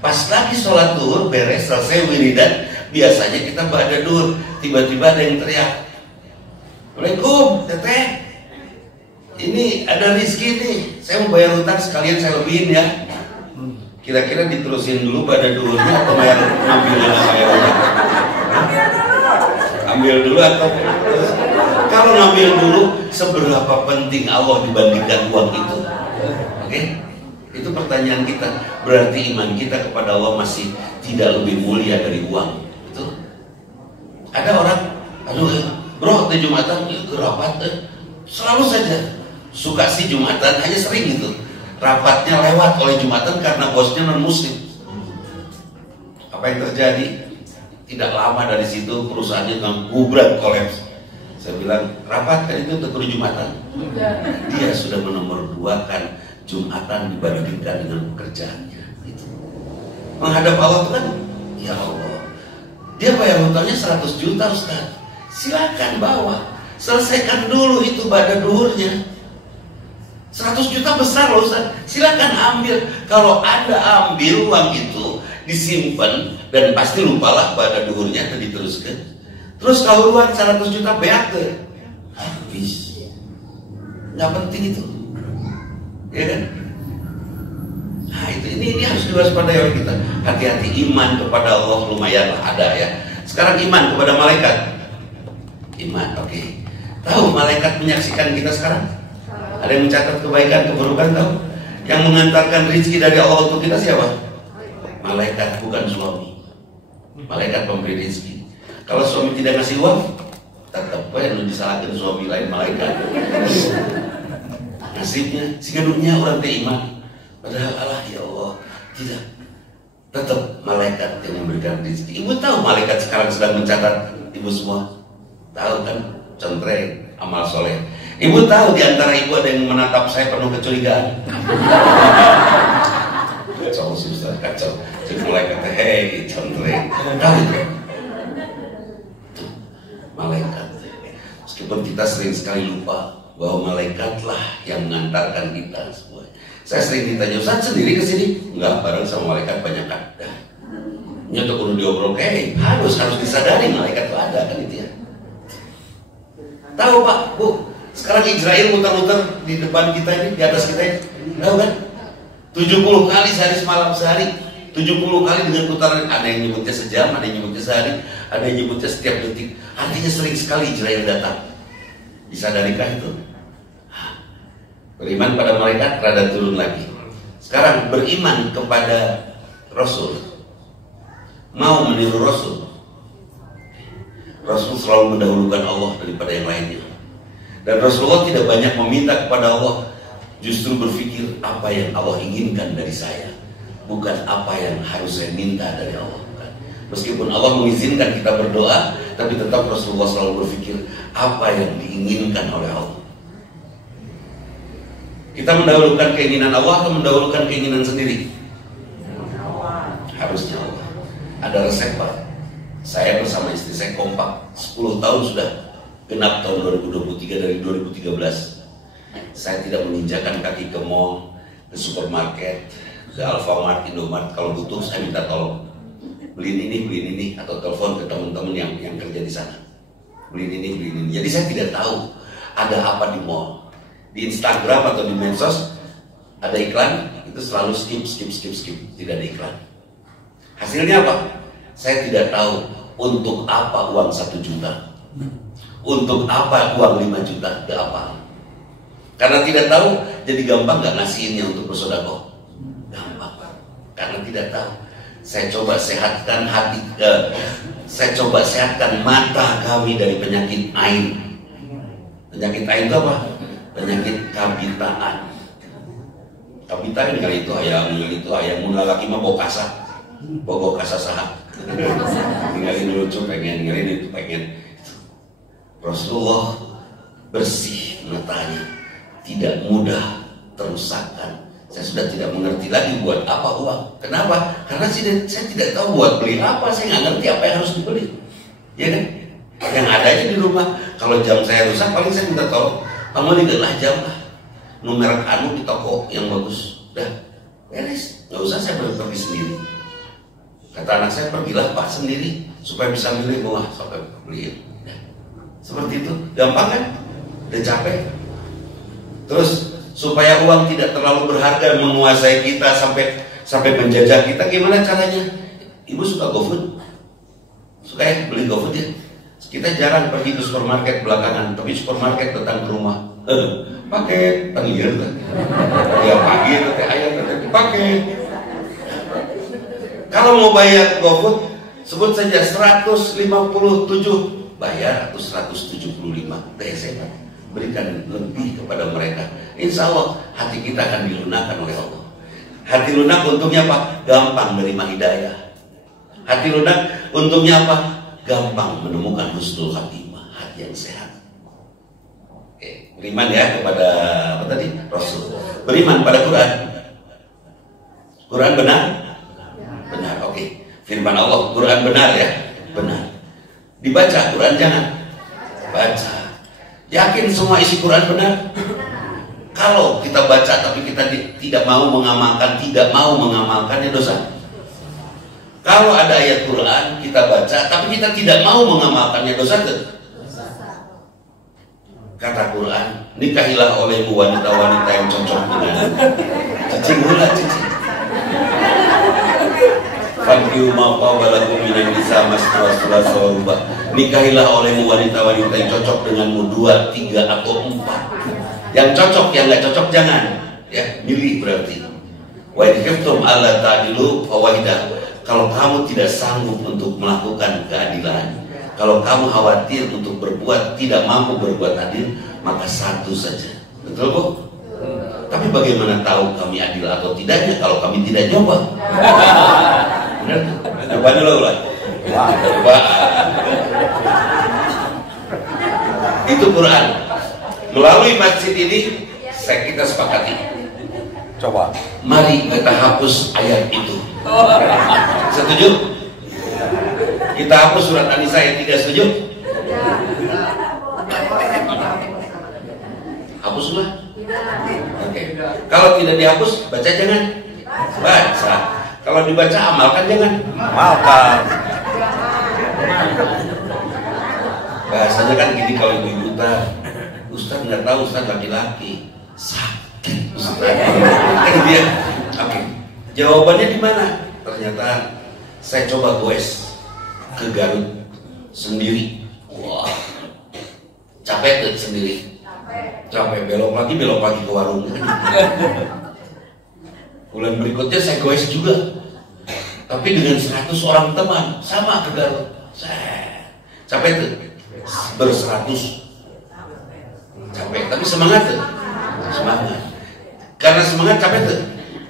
pas lagi sholat duhur beres selesai wiridan, biasanya kita ba'da duhur, tiba-tiba ada yang teriak, Assalamualaikum teteh, ini ada rizki nih, saya mau bayar hutang sekalian saya lebihin ya. Kira-kira diterusin dulu ba'da duhurnya atau ambil dulu atau kalau ngambil dulu, seberapa penting Allah dibandingkan uang itu? Oke? Itu pertanyaan kita. Berarti iman kita kepada Allah masih tidak lebih mulia dari uang. Ada orang, aduh bro, di Jumatan rapat, selalu saja suka si Jumatan, hanya sering gitu. Rapatnya lewat oleh Jumatan karena bosnya non muslim. Apa yang terjadi? Tidak lama dari situ perusahaannya gubrak kolaps. Saya bilang, rapat kan itu untuk Jumatan. Dia sudah menomor 2-kan Jumatan dibandingkan dengan pekerjaannya. Gitu. Menghadap Allah itu kan, ya Allah. Dia bayar hutangnya 100 juta Ustaz. Silakan bawa. Selesaikan dulu itu ba'da duhurnya. 100 juta besar loh Ustaz. Silakan ambil. Kalau Anda ambil uang itu, disimpan dan pasti lupalah ba'da duhurnya dan diteruskan. Terus kalau uang 100 juta beak tuh habis. Nggak penting itu. Ya kan? Nah itu ini harus diwaspadai oleh kita. Hati-hati, iman kepada Allah lumayanlah ada ya. Sekarang iman kepada malaikat. Iman, oke. Tahu malaikat menyaksikan kita sekarang? Ada yang mencatat kebaikan, keburukan, tahu? Yang mengantarkan rezeki dari Allah untuk kita siapa? Malaikat, bukan suami. Malaikat pemberi rezeki. Kalau suami tidak ngasih uang, tetap yang disalahkan suami lain malaikat. Nasibnya, si dunia orang beriman. Padahal Allah ya Allah tidak, tetap malaikat yang memberikan rezeki. Ibu tahu malaikat sekarang sedang mencatat ibu semua, tahu kan? Contreng, amal soleh. Ibu tahu di antara ibu ada yang menatap saya penuh kecurigaan. Kacau susah, kacau. Jadi malaikat, hei contreng, tahu itu? Tuh, malaikat. Meskipun kita sering sekali lupa bahwa malaikatlah yang mengantarkan kita semua. Saya sering ditanya, Ustaz sendiri kesini? Enggak, bareng sama malaikat banyak ada. Nyotok kudu diobrol, harus disadari malaikat itu ada kan itu ya. Tahu Pak, Bu, sekarang Israel muter-muter di depan kita ini, di atas kita ini, tahu kan? 70 kali sehari semalam sehari, 70 kali dengan putaran. Ada yang nyebutnya sejam, ada yang nyebutnya sehari, ada yang nyebutnya setiap detik. Artinya sering sekali Israel datang. Disadarikah itu? Beriman pada malaikat rada turun lagi. Sekarang beriman kepada Rasul. Mau meniru Rasul. Rasul selalu mendahulukan Allah daripada yang lainnya. Dan Rasulullah tidak banyak meminta kepada Allah, justru berpikir apa yang Allah inginkan dari saya. bukan apa yang harus saya minta dari Allah. Meskipun Allah mengizinkan kita berdoa, tapi tetap Rasulullah selalu berpikir apa yang diinginkan oleh Allah. Kita mendahulukan keinginan Allah atau mendahulukan keinginan sendiri? Harusnya Allah. Ada resep, Pak. Saya bersama istri saya kompak 10 tahun sudah, genap tahun 2023 dari 2013. Saya tidak menginjakan kaki ke mall, ke supermarket, ke Alfamart, Indomart. Kalau butuh saya minta tolong. Beliin ini, atau telepon ke teman-teman yang kerja di sana. Beliin ini. Jadi saya tidak tahu ada apa di mall. Di Instagram atau di medsos ada iklan, itu selalu skip, tidak ada iklan. Hasilnya apa? Saya tidak tahu untuk apa uang 1 juta, untuk apa uang 5 juta, gak apa. Karena tidak tahu, jadi gampang gak ngasihinnya untuk bersedekah. Gampang, karena tidak tahu. Saya coba sehatkan hati, saya coba sehatkan mata kami dari penyakit ain. Penyakit ain itu apa? Penyakit kabitaan. Kabitaan kali itu ayam, mula laki mah bokasa sahak. Ninggalin lucu pengen, ninggalin itu pengen. Rasulullah bersih matanya, tidak mudah terusakkan. Saya sudah tidak mengerti lagi buat apa uang. Kenapa? Karena saya tidak tahu buat beli apa. Saya nggak ngerti apa yang harus dibeli. Ya kan? Yang ada aja di rumah. Kalau jam saya rusak, paling saya minta tolong. Kamu lihatlah jam lah. Nomor anu di toko yang bagus. Udah beres. Nggak usah saya pergi sendiri. Kata anak saya, pergilah Pak sendiri supaya bisa milih bunga sampai beliin. Seperti itu. Gampang kan? Udah capek. Terus supaya uang tidak terlalu berharga menguasai kita sampai menjajah kita, gimana caranya? Ibu suka GoFood? Suka ya beli GoFood ya? Kita jarang pergi ke supermarket belakangan, tapi supermarket datang ke rumah. Pakai panggil kan? Ya pagi nanti ayam nanti pakai. Kalau mau bayar GoFood, sebut saja 157 bayar atau 175 DSM. Berikan lebih kepada mereka. Insya Allah hati kita akan dilunakkan oleh Allah. Hati lunak untungnya apa? Gampang menerima hidayah. Hati lunak untungnya apa? Gampang menemukan husnul khatimah, hati yang sehat. Oke, beriman ya kepada apa tadi? Rasul. Beriman pada Quran. Quran benar? Benar. Oke. Firman Allah, Quran benar ya? Benar. Dibaca Quran jangan baca. Yakin semua isi Quran benar? Kalau kita baca tapi kita tidak mau mengamalkannya dosa. Kalau ada ayat Quran kita baca tapi kita tidak mau mengamalkannya dosa. Kata Quran, nikahilah olehmu wanita-wanita yang cocok dengan cicing hula cicing. Fankihu ma qawalakum minan nisa masna sulasa wa ruba. Nikahilah olehmu wanita-wanita yang cocok denganmu 2, 3 atau 4. Yang cocok, yang nggak cocok jangan. Ya, milih berarti. Wa in khiftum alla ta'dilu fawahidah. Kalau kamu tidak sanggup untuk melakukan keadilan, kalau kamu khawatir untuk berbuat, tidak mampu berbuat adil, maka 1 saja. Betul kok? Tapi bagaimana tahu kami adil atau tidaknya kalau kami tidak nyoba? Benar? Coba dulu lah. Coba. Itu Quran. Melalui masjid ini kita sepakati. Coba. Mari kita hapus ayat itu. Setuju? Kita hapus surat An-Nisa ayat 3, setuju? Hapuslah. Oke. Kalau tidak dihapus, baca jangan. Baca. Kalau dibaca amalkan jangan. Amalkan. Bahasanya kan gini kalau ibu-ibu Ustaz nggak tahu, Ustaz laki-laki sakit Ustaz. Kan dia. Oke. Jawabannya di mana? Ternyata saya coba goes ke Garut sendiri. Wah, capek tuh sendiri. Capek belok lagi ke warung. Bulan berikutnya saya goes juga, tapi dengan 100 orang teman sama ke Garut. Capek tuh ber-100. Capek, tapi semangat tuh. Semangat. Karena semangat capek tuh.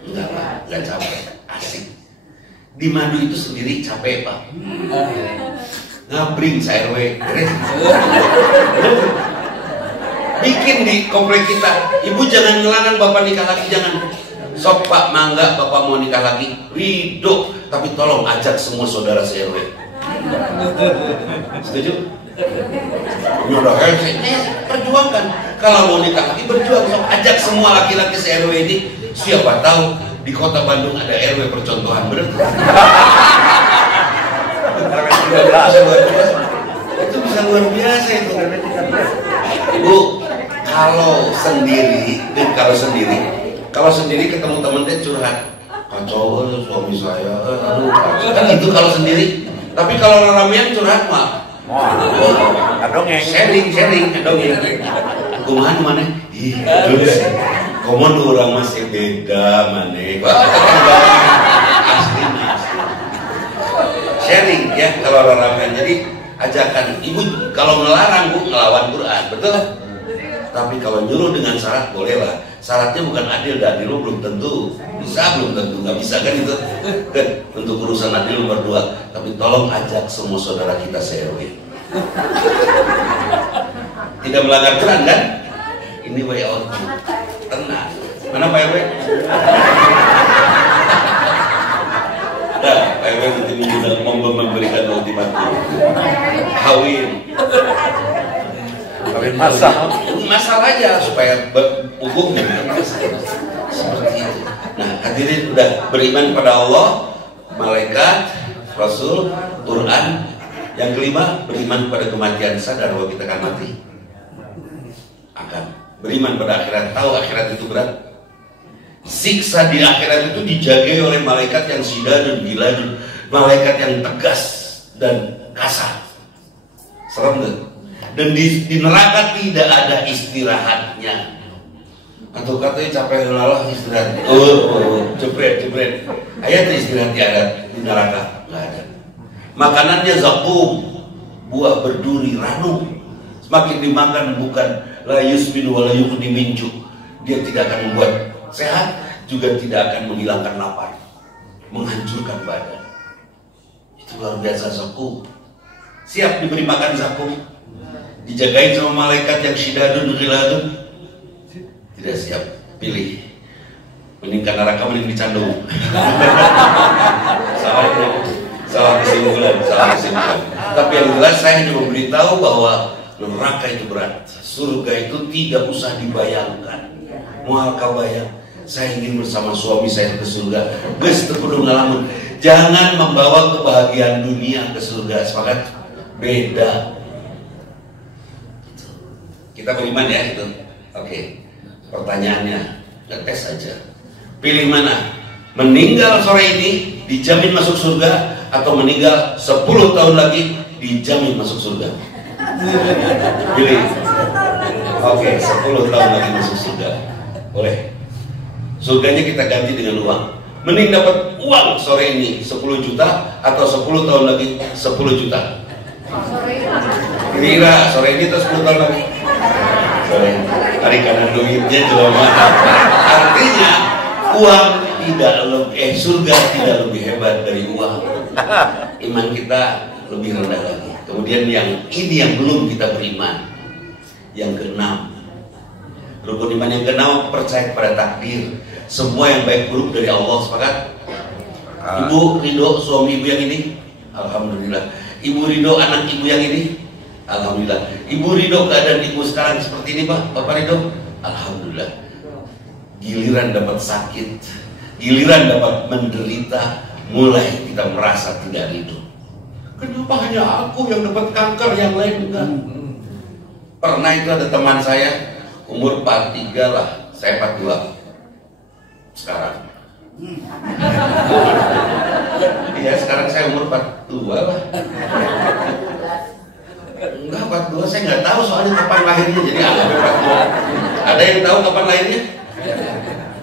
Enggak capek. asik. Di Madu itu sendiri capek Pak. Ngabring se-RW. Bikin di komplek kita, ibu jangan ngelarang bapak nikah lagi, jangan. Sok Pak, mangga bapak mau nikah lagi, ridho, tapi tolong ajak semua saudara se-RW. Setuju? Udah perjuangkan. Kalau mau nikah lagi berjuang, sok ajak semua laki-laki se-RW ini. Siapa tahu di kota Bandung ada RW percontohan, bener? Itu bisa luar biasa itu. Bu, kalau sendiri ketemu temen dia curhat, kacau suami saya, aduh, kan itu kalau sendiri. Tapi kalau ramean curhat mah, sharing, dongeng. Kumaha mana? Ih, terus, komo orang masih beda mana? Asli. Sharing ya kalau ramean. Jadi ajakan ibu kalau ngelarang bu ngelawan Quran, betul? Tapi kalau nyuruh dengan syarat bolehlah. Syaratnya bukan adil dan adil belum tentu bisa, belum tentu nggak bisa kan itu kan untuk urusan adil berdua. Tapi tolong ajak semua saudara kita se-RW. Tidak melanggar Quran kan? Ini way out. Tenang. Mana Pak RW? Nah, Pak RW nanti memberikan ultimatum. Kawin masal aja supaya hukumnya seperti itu. Nah, hadirin udah beriman pada Allah, malaikat, Rasul, Quran. Yang kelima, beriman pada kematian, sadar bahwa kita akan mati. Akan beriman pada akhirat, tahu akhirat itu berat. Siksa di akhirat itu dijagai oleh malaikat yang syidadun biladun, malaikat yang tegas dan kasar. Serem gak? Dan di neraka tidak ada istirahatnya. Atau katanya capek lelah istirahat. Jebret. Ayat istirahat di neraka nggak ada. Makanannya zakum, buah berduri, ranu. Semakin dimakan bukan la yusminu wa la yughni min ju'. Dia tidak akan membuat sehat, juga tidak akan menghilangkan lapar, menghancurkan badan. Itu luar biasa zakum. Siap diberi makan zakum? Dijagain sama malaikat yang syidadun ghiladun? Tidak siap, pilih. Mending ke neraka, mending dicandung. Salah kesimpulan. Tapi yang jelas saya hanya memberitahu bahwa neraka itu berat, surga itu tidak usah dibayangkan. Mual kabayang, saya ingin bersama suami saya ke surga. Geus teu kudu ngalamun. Jangan membawa kebahagiaan dunia ke surga, sepakat? Beda. Kita beriman ya itu. Oke. Pertanyaannya, ngetes saja. Pilih mana? Meninggal sore ini dijamin masuk surga, atau meninggal 10 tahun lagi dijamin masuk surga? Pilih. Oke, 10 tahun lagi masuk surga. Boleh. Surganya kita ganti dengan uang. Mending dapat uang sore ini 10 juta atau 10 tahun lagi 10 juta? Kira sore ini atau 10 tahun lagi? Sore. Tarik kanan duitnya jelema. Artinya uang tidak lebih, surga tidak lebih hebat dari uang. Iman kita lebih rendah lagi. Kemudian yang ini yang belum kita beriman. Yang keenam, rukun iman yang keenam, percaya pada takdir. Semua yang baik buruk dari Allah, sepakat? Ibu ridho suami ibu yang ini? Alhamdulillah. Ibu ridho anak ibu yang ini? Alhamdulillah. Ibu ridho keadaan ibu sekarang seperti ini, Pak? Bapak ridho? Alhamdulillah. Giliran dapat sakit, giliran dapat menderita, mulai kita merasa tidak ridho. Kenapa hanya aku yang dapat kanker, yang lain enggak? Pernah itu ada teman saya, umur 43 lah, saya 42 sekarang. Iya, sekarang saya umur 42 lah. Enggak, 42 saya nggak tahu soalnya kapan lahirnya, jadi anggap 42. Ada yang tahu kapan lahirnya?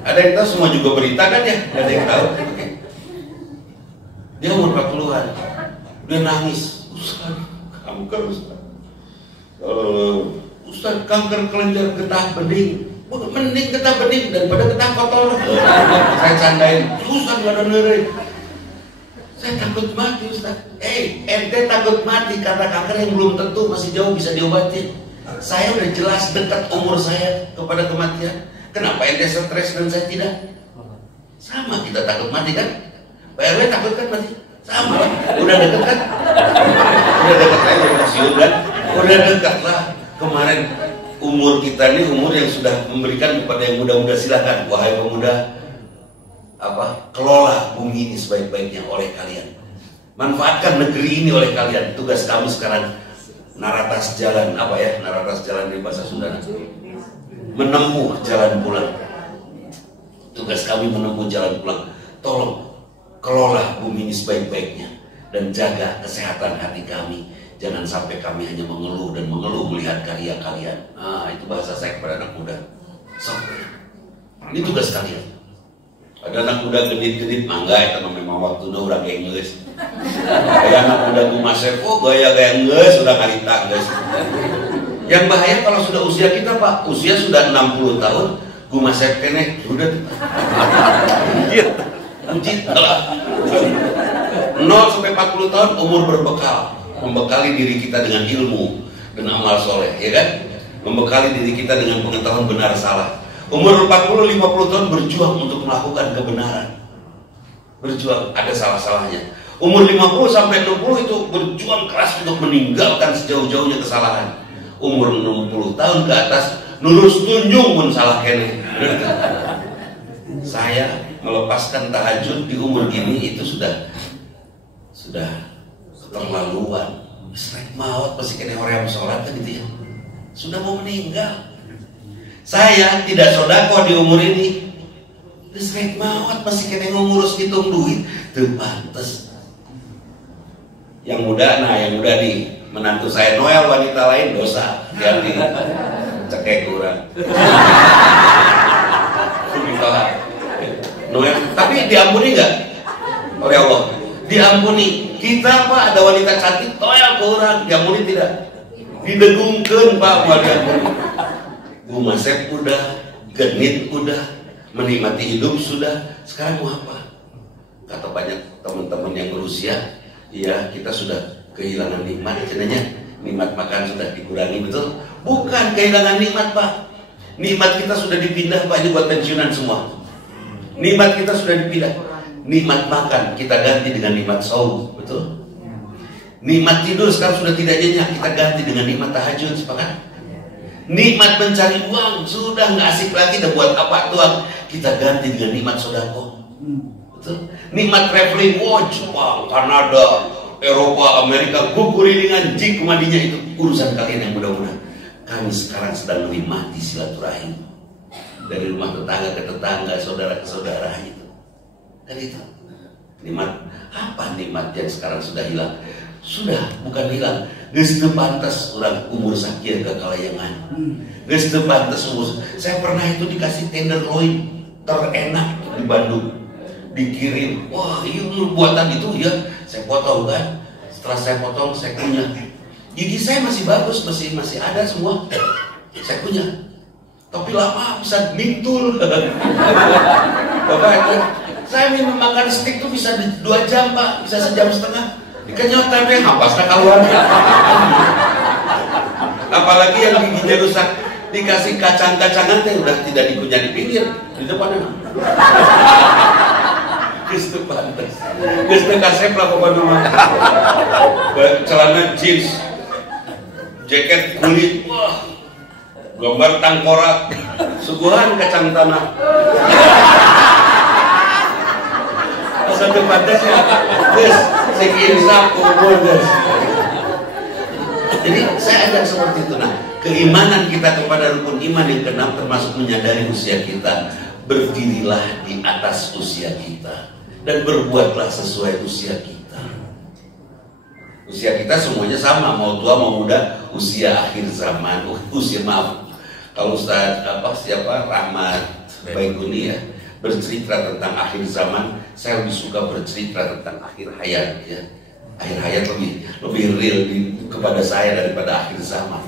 Ada yang tahu? Semua juga berita kan ya? Ada yang tahu? Dia umur 40-an, dia nangis, Ustaz, kanker Ustaz. Ustaz, kanker kelenjar getah bening. Mending kita bening daripada kita kotor. Saya candain, Ustaz gak ada nerei. Saya takut mati Ustaz. Ente takut mati karena kanker yang belum tentu masih jauh bisa diobatin. Saya udah jelas dekat umur saya kepada kematian. Kenapa ente stres dan saya tidak? Sama, kita takut mati kan? Pak RW takut kan mati? Sama, udah dekat kan? Udah dekat saya udah pensiun kan? Udah dekat lah. Kemarin umur kita ini umur yang sudah memberikan kepada yang muda-muda, silakan wahai pemuda, kelola bumi ini sebaik-baiknya oleh kalian. Manfaatkan negeri ini oleh kalian. Tugas kamu sekarang naratas jalan, naratas jalan di bahasa Sunda, menempuh jalan pulang. Tugas kami menempuh jalan pulang. Tolong kelola bumi ini sebaik-baiknya dan jaga kesehatan hati kami. Jangan sampai kami hanya mengeluh dan mengeluh melihat karya kalian. Itu bahasa saya kepada anak muda. So, ini tugas kalian. Ada anak muda genit-genit mangga, itu memang waktunya udah kayak ngeles. Ada anak muda gumasep, gaya-gaya ngeles, udah ngalita guys. Yang bahaya kalau sudah usia kita Pak, usia sudah 60 tahun, gumasep kene, udah. Uji telah. 0 sampai 40 tahun umur berbekal, membekali diri kita dengan ilmu dan amal soleh, ya kan? Membekali diri kita dengan pengetahuan benar salah. Umur 40-50 tahun berjuang untuk melakukan kebenaran. Berjuang, ada salah-salahnya. Umur 50 sampai 60 itu berjuang keras untuk meninggalkan sejauh-jauhnya kesalahan. Umur 60 tahun ke atas lurus tunjung pun salah kene. Saya melepaskan tahajud di umur gini itu sudah keterlaluan. Srek maut pasti kena orang yang sholat kan gitu ya. Sudah mau meninggal. Saya tidak sodako di umur ini. Srek maut pasti kena ngurus hitung duit. Tuh pantes. Yang muda nih menantu saya Noel, wanita lain dosa. Jadi cekek kurang. Noel, tapi diampuni nggak oleh Allah? Diampuni. Kita Pak ada wanita cantik, Noel kurang, diampuni tidak? Didegungkan Pak, mau diampuni. Gumasep udah, genit udah, menikmati hidup sudah. Sekarang mau apa? Kata banyak teman-teman yang berusia, ya kita sudah kehilangan nikmat, cenanya nikmat makan sudah dikurangi, betul? Bukan kehilangan nikmat Pak. Nikmat kita sudah dipindah Pak, ini buat pensiunan semua. Nikmat kita sudah dipindah. Nikmat makan kita ganti dengan nikmat saum, betul? Nikmat tidur sekarang sudah tidak nyenyak, kita ganti dengan nikmat tahajud, sepakat? Nikmat mencari uang sudah nggak asik lagi, dan buat apa tuang? Kita ganti dengan nikmat sodako, betul? Nikmat traveling, Jepang, Kanada, Eropa, Amerika, gugurilingan, jik kemadinya, itu urusan kalian yang mudah-mudahan. Kami sekarang sedang menikmati silaturahim dari rumah tetangga ke tetangga, saudara ke saudara, itu kan itu nikmat. Apa nikmat yang sekarang sudah hilang? Sudah bukan hilang, geus teu pantes orang umur sakit ke kalayangan, geus teu pantes umur. Saya pernah itu dikasih tenderloin terenak di Bandung, dikirim, wah ini buatan itu ya, saya potong kan. Setelah saya potong, saya kunyah, gigi saya masih bagus, masih ada semua, saya kunyah. Tapi lama bisa mintul. Bapak itu, saya minum makan steak tuh bisa 2 jam Pak, bisa 1,5 jam. Dikenyotan deh, hapasnya keluar. Apalagi yang giginya rusak, dikasih kacang-kacangan teh udah tidak dikunyah di pinggir, di depannya. Geus pantes. Geus teu kasep lah pokoknya mah. Celana jeans, jaket kulit, wah. Gambar tangkorak, suguhan kacang tanah. Satu pantas ya, guys, sekinsap umur guys. Jadi saya ada seperti itu. Nah, keimanan kita kepada rukun iman yang keenam termasuk menyadari usia kita. Berdirilah di atas usia kita dan berbuatlah sesuai usia kita. Usia kita semuanya sama, mau tua mau muda, usia akhir zaman, usia maaf. Kalau Ustaz Rahmat Baikuni ya bercerita tentang akhir zaman, saya lebih suka bercerita tentang akhir hayat ya. Akhir hayat lebih real kepada saya daripada akhir zaman.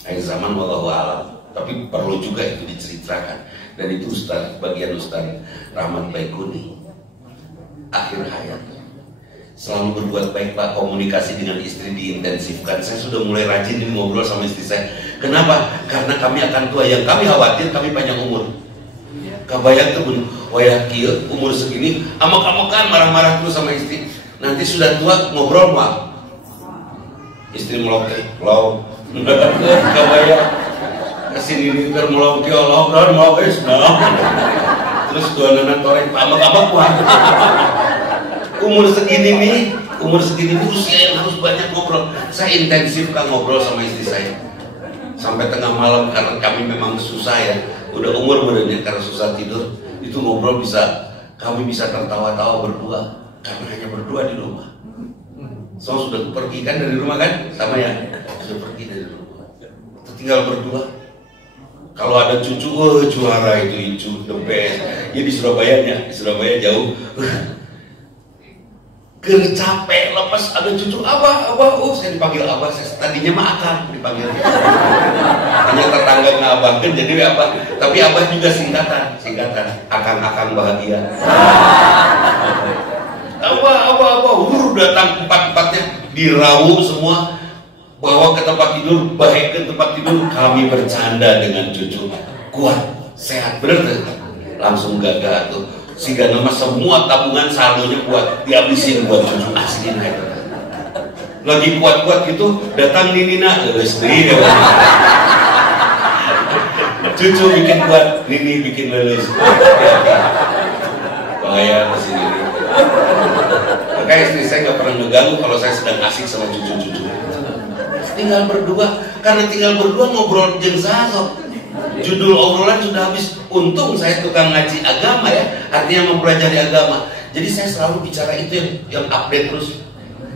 Akhir zaman wallahu a'lam. tapi perlu juga itu diceritakan. Dan itu bagian Ustaz Rahmat Baikuni akhir hayat selalu berbuat baik Pak, komunikasi dengan istri diintensifkan. Saya sudah mulai rajin ngobrol sama istri saya. Kenapa? Karena kami akan tua, yang kami khawatir kami panjang umur. Kabayang tuh wayah kieu umur segini amok-amokan marah-marah terus sama istri. Nanti sudah tua ngobrol mah istri melok lo kabayang kesini nih termelok kiolok dan mau guys terus dua nenek toreng amok-amok mah umur segini usia yang harus banyak ngobrol. Saya intensifkan ngobrol sama istri saya sampai tengah malam karena kami memang susah ya, udah umur badannya karena susah tidur. Itu ngobrol kami bisa tertawa-tawa berdua karena hanya berdua di rumah. So sudah pergi kan dari rumah kan, sama ya, sudah pergi dari rumah, tinggal berdua. Kalau ada cucu, juara itu the best. Ya di Surabaya jauh. Capek lepas ada cucu abah, saya dipanggil abah, saya tadinya mah akang dipanggil. Hanya tetangga nggak abah kan jadi abah, tapi abah juga singkatan, akang bahagia. Abah, datang empat-empatnya dirauh semua, bawa ke tempat tidur, baik ke tempat tidur, kami bercanda dengan cucu, kuat, sehat, bener langsung gagah tuh. Sehingga nama semua tabungan saldonya buat dihabisin buat cucu asli naik. Lagi kuat-kuat gitu datang Nina istri cucu bikin kuat, Nini bikin lulus. Bahaya kesini. Makanya istri saya nggak pernah ngeganggu kalau saya sedang asik sama cucu-cucu. Tinggal berdua, karena tinggal berdua ngobrol jeung sasok. Judul obrolan sudah habis. Untung saya tukang ngaji agama ya, artinya mempelajari agama. Jadi saya selalu bicara itu yang update terus.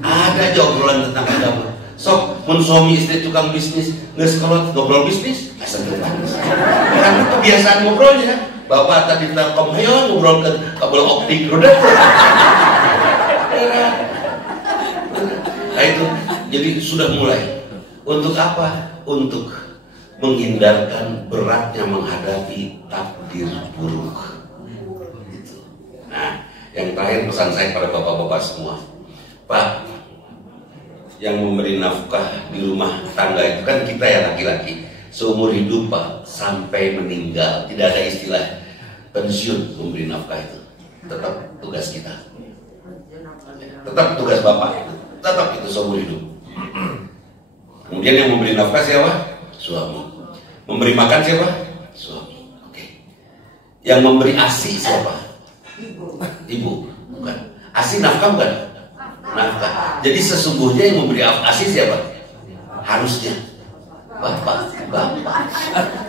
Ada aja obrolan tentang agama. Sok, mun suami istri tukang bisnis, nggak sekolah ngobrol bisnis, asal karena kebiasaan ngobrolnya. Bapak tadi telkom, ayo ngobrol ke kabel optik, udah. Nah itu, jadi sudah mulai. Untuk apa? Untuk menghindarkan beratnya menghadapi takdir buruk. Nah, yang terakhir pesan saya pada bapak-bapak semua, Pak, yang memberi nafkah di rumah tangga itu kan kita ya laki-laki, seumur hidup Pak, sampai meninggal, tidak ada istilah pensiun memberi nafkah itu, tetap tugas kita, tetap tugas bapak itu, tetap itu seumur hidup. Kemudian yang memberi nafkah siapa? Suami. Memberi makan siapa? Suami. Oke. Yang memberi ASI siapa? Ibu. Bukan. ASI nafkah bukan? Nafkah. Jadi sesungguhnya yang memberi ASI siapa? Harusnya bapak.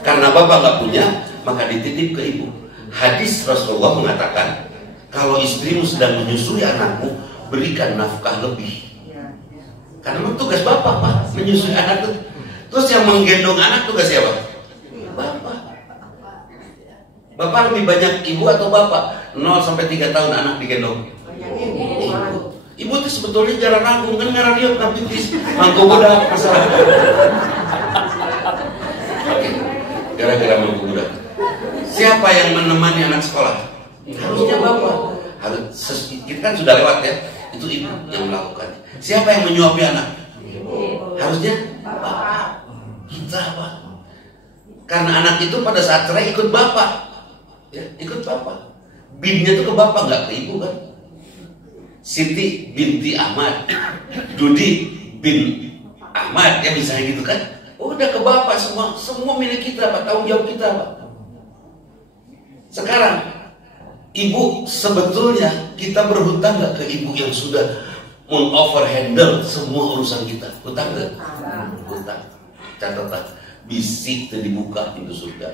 Karena bapak nggak punya, maka dititip ke ibu. Hadis Rasulullah mengatakan, kalau istrimu sedang menyusui anakmu, berikan nafkah lebih. Karena itu tugas bapak, Pak, menyusui anak itu. Terus yang menggendong anak tugas siapa? Bapak. Bapak lebih banyak ibu atau bapak? 0 sampai 3 tahun anak digendong. Ibu. Ibu itu sebetulnya jarang nanggung kan, karena dia kapitis, mangkuk budak masalah. Oke. Gara-gara mangkuk budak. Siapa yang menemani anak sekolah? Harusnya bapak. Kita kan sudah lewat ya. Itu ibu yang melakukannya. Siapa yang menyuapi anak? Harusnya bapak. Kita Pak. Karena anak itu pada saat cerai ikut bapak, ya, ikut bapak. Binnya itu ke bapak, nggak ke ibu kan. Siti binti Ahmad, Dudi bin Ahmad, ya misalnya gitu kan. Udah ke bapak semua milik kita Pak, tanggung jawab kita Pak. Sekarang ibu sebetulnya kita berhutang nggak ke ibu yang sudah mengoverhandle semua urusan kita? Hutang nggak? Hutang. Catatan, bisik dibuka pintu surga.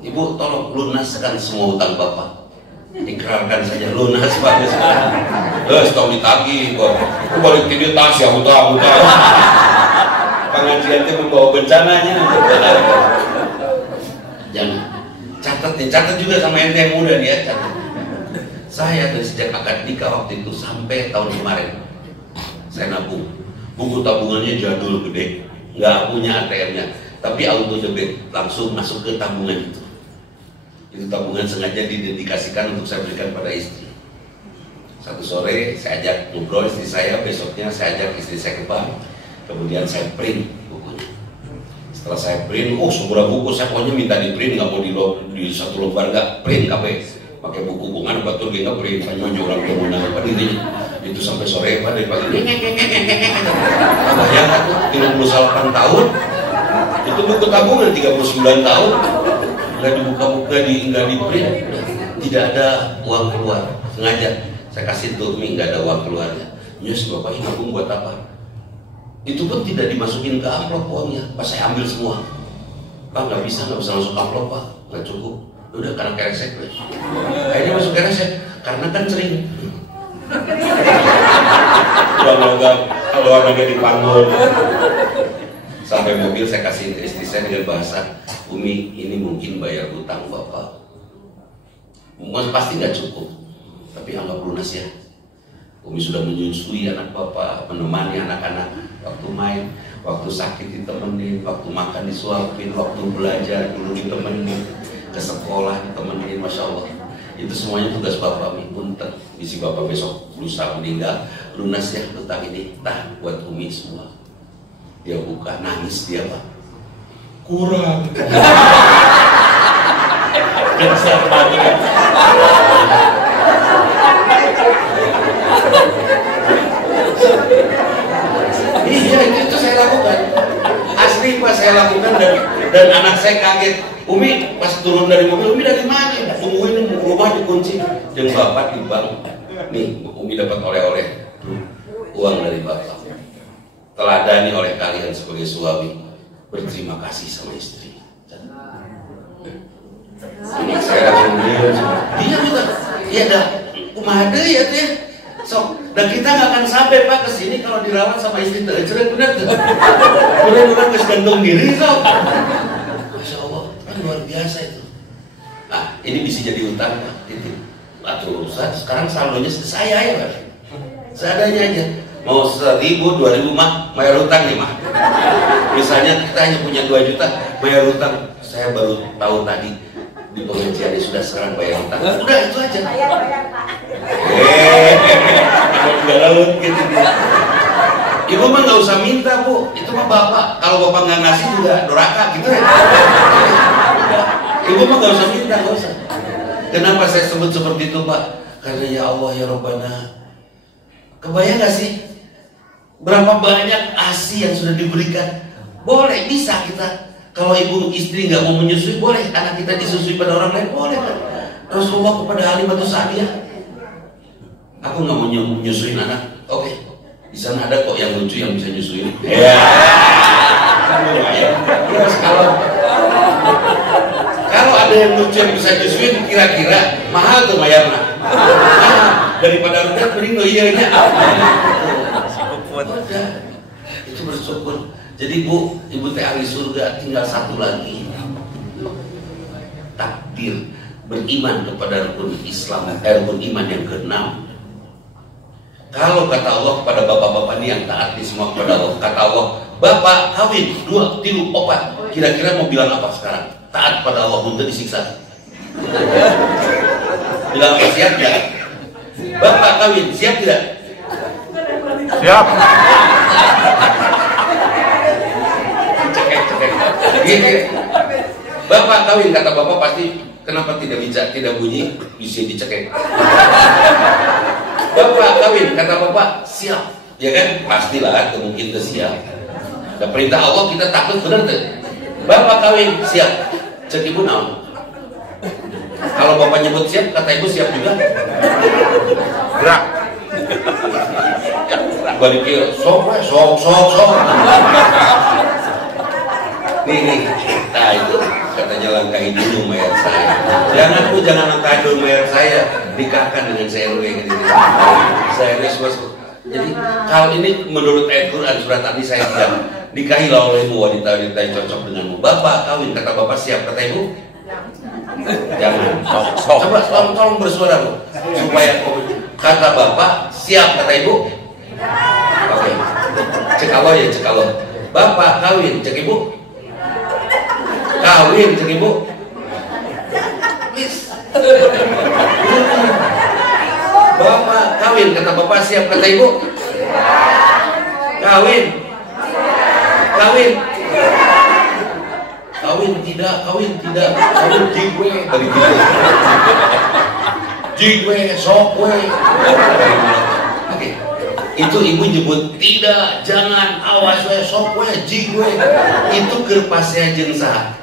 Ibu tolong lunaskan semua hutang bapak. Ikrarkan saja, lunas Pak. Setahun ditagih kok. Aku balik ke dia tas ya hutang. Pengajian itu membawa bencananya. Jangan. Catat juga sama ente yang muda dia, catat. Saya dari sejak akad nikah waktu itu sampai tahun kemarin, saya nabung. Buku tabungannya jadul gede, nggak punya ATM-nya. tapi auto debit langsung masuk ke tabungan itu. Itu tabungan sengaja didedikasikan untuk saya berikan pada istri. Satu sore saya ajak ngobrol istri saya, besoknya saya ajak istri saya ke bank, kemudian saya print bukunya. Setelah saya print, semua buku saya pokoknya minta di print, nggak mau di satu lembar, nggak print kabeh. Pakai buku bungan batur kita print, panjang orang kemudian apa ini. Itu sampai sore Pak dari pagi. Bayangkan tuh 38 tahun. Itu buku tabungan 39 tahun. Nggak dibuka-buka, nggak di print, tidak ada uang keluar. Sengaja saya kasih tuh Umi, nggak ada uang keluarnya. Nyus bapak ini nabung buat apa? Itu pun tidak dimasukin ke amplop uangnya. Pas saya ambil semua, Pak nggak bisa masuk amplop Pak, nggak cukup. Udah karena keresek, akhirnya masuk keresek karena kan sering. Kalau anaknya dipanggul. Sampai mobil saya kasih ke istri saya dengan bahasa, Umi ini mungkin bayar hutang bapak. Mungkin pasti nggak cukup, tapi anggap lunas ya. Umi sudah menyusui anak bapak, menemani anak-anak waktu main, waktu sakit ditemenin, waktu makan disuapin, waktu belajar dulu ditemenin, ke sekolah ditemenin, masya Allah. Itu semuanya tugas bapak Umi. Punten, misi bapak besok lusa meninggal, lunas ya hutang ini, tah buat Umi semua. Dia buka, nangis dia Pak. Kurang. Besar banget. Iya itu saya lakukan. Asli Pak saya lakukan dan anak saya kaget. Umi pas turun dari mobil, Umi dari mana? Tungguin rumah dikunci. Dan bapak di bank. Nih Umi dapat oleh-oleh uang dari bapak. Teladani oleh kalian sebagai suami, berterima kasih sama istri. Ini saya langsung dia juga, iya dah, kumade ya teh. So, dan kita nggak akan sampai Pak ke sini kalau dirawat sama istri tercerai benar tuh. Benar-benar gantung diri so. Masya Allah, kan luar biasa itu. Nah, ini bisa jadi utang Pak. Atau urusan sekarang saldonya saya ya Pak. Seadanya aja. Mau 1.000, 2.000 mah bayar hutang nih mah. Misalnya kita hanya punya 2 juta bayar hutang. Saya baru tahu tadi di pengajian sudah sekarang bayar hutang. Udah itu aja. Bayar Pak. Laut gitu. Ibu mah nggak usah minta Bu, itu mah bapak. Kalau bapak nggak ngasih juga doraka gitu ya. Ibu mah nggak usah minta, nggak usah. Kenapa saya sebut seperti itu Pak? Karena ya Allah ya Rabbana. Kebayang nggak sih? Berapa banyak ASI yang sudah diberikan? Boleh, bisa kita. Kalau ibu istri nggak mau menyusui, boleh. Anak kita disusui pada orang lain, boleh kan? Rasulullah kepada Halimah Sa'diyah, aku nggak mau menyusuin anak. Oke, di sana ada kok yang lucu yang bisa nyusuin. Ya, terus kalau ada yang lucu yang bisa nyusuin, kira-kira mahal tuh mayarnya. Daripada rendah, mending lo iya nya. Itu bersyukur. Jadi Bu, ibu teh ahli surga, tinggal satu lagi. Takdir beriman kepada rukun Islam, rukun iman yang ke-6. Kalau kata Allah kepada bapak-bapak ini yang taat di semua kepada Allah, kata Allah, bapak kawin 2, 3, 4. Kira-kira mau bilang apa sekarang? Taat pada Allah untuk disiksa. Bilang apa? Siap ya? Bapak kawin, siap tidak? Siap. Cekek. Gini. Bapak kawin, kata bapak pasti kenapa tidak bunyi, bisa dicekek. Bapak kawin, kata bapak siap, ya kan? Pastilah kemungkinan siap. Dan perintah Allah kita takut benar tuh. Bapak kawin siap, cek ibu naon. Kalau bapak nyebut siap, kata ibu siap juga. Gerak. Balik sok. Nih, nah itu katanya langkahi dulu mayat saya. Jangan langkahi dulu mayat saya, nikahkan dengan CRW gitu. Saya resmus. Jadi kalau ini menurut ayat Quran surat tadi saya bilang, nikahilah olehmu wanita-wanita yang cocok denganmu. Bapak kawin, kata bapak siap, kata ibu jangan. Coba tolong bersuara Bu, supaya kata bapak siap, kata ibu. Oke. Cek Allah ya, cek Allah. Bapak kawin, cek ibu. Kawin cek ibu. Please. Bapak kawin, kata bapak siap, kata ibu. Kawin. Kawin. Kawin tidak, kawin jigwe dari gitu. Jigwe, sokwe. Oke. Itu ibu nyebut tidak, jangan, awas we, sokwe, jigwe. Itu kerpasnya jeung saha?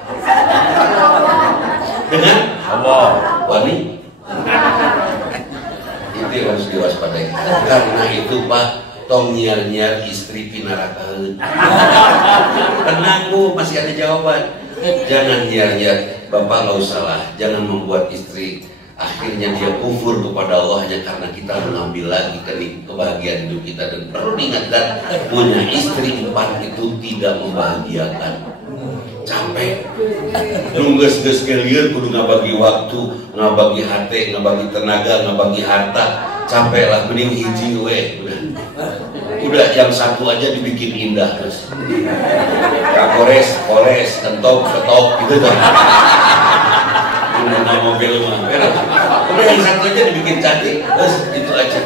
Dengan Allah. Wani. Itu harus diwaspadai. Karena itu Pak, tong nyiar-nyiar istri pinarakaan. Tenang Bu, masih ada jawaban. Jangan nyiar-nyiar, Bapak nggak usah lah. Jangan membuat istri akhirnya dia kufur kepada Allah hanya karena kita mengambil lagi kebahagiaan hidup kita. Dan perlu diingatkan, punya istri 4 itu tidak membahagiakan. Capek, nungges-nges kelir, kudu ngabagi waktu, ngabagi hati, ngabagi tenaga, ngabagi harta. Capek lah, mending hiji we. Udah yang satu aja dibikin indah terus. Kores, kentok gitu tuh. Nama mobil mah. Udah yang satu aja dibikin cantik, terus itu aja.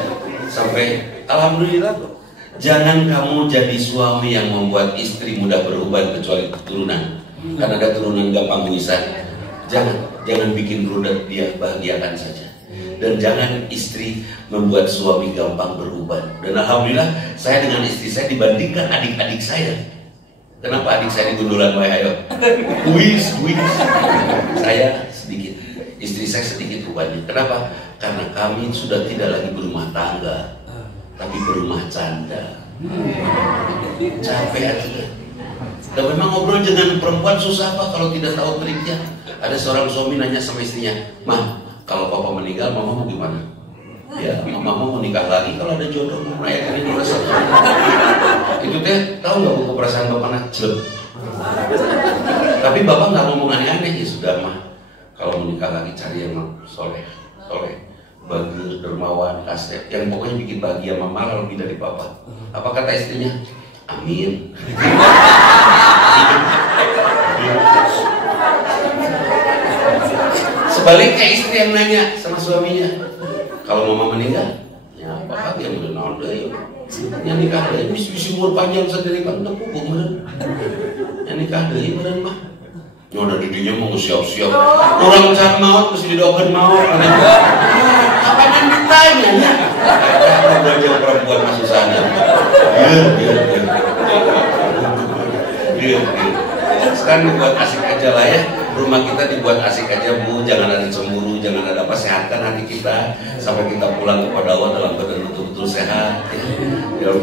Sampai alhamdulillah. Jangan kamu jadi suami yang membuat istri mudah berubah kecuali keturunan. Karena ada turunan gampang bisa. Jangan bikin rudet dia, bahagiakan saja. Dan jangan istri membuat suami gampang berubah. Dan alhamdulillah saya dengan istri saya dibandingkan adik-adik saya. Kenapa adik saya digundulan wae ayo? Kuis. Saya sedikit, istri saya sedikit rupanya. Kenapa? Karena kami sudah tidak lagi berumah tangga, tapi berumah canda. Capek aja. Dan memang ngobrol dengan perempuan susah Pak kalau tidak tahu triknya. Ada seorang suami nanya sama istrinya, "Mah, kalau papa meninggal, mama mau gimana?" "Ya, mama mau menikah lagi kalau ada jodoh, mau merayakan ini rasa." Itu teh tahu nggak buku perasaan bapak najib. Tapi bapak nggak ngomong aneh-aneh, ya sudah mah. Kalau menikah lagi cari yang soleh, bagus, dermawan, kasep, yang pokoknya bikin bahagia mama lebih dari papa. Apa kata istrinya? Amin. Sebaliknya istri yang nanya sama suaminya, kalau mama meninggal, ya apa yang udah naon deh, yang nikah deh, bisa umur panjang sendiri kan udah pupuk bener, yang nikah deh bener mah, udah didinya mau siap-siap, orang cari maut mesti didoakan maut, apa yang ditanya ya? Kalau belajar perempuan masuk sana, sekarang dibuat asik aja lah ya. Rumah kita dibuat asik aja Bu, jangan ada cemburu, jangan ada apa, sehatkan hati kita sampai kita pulang kepada Allah dalam keadaan betul-betul sehat ya.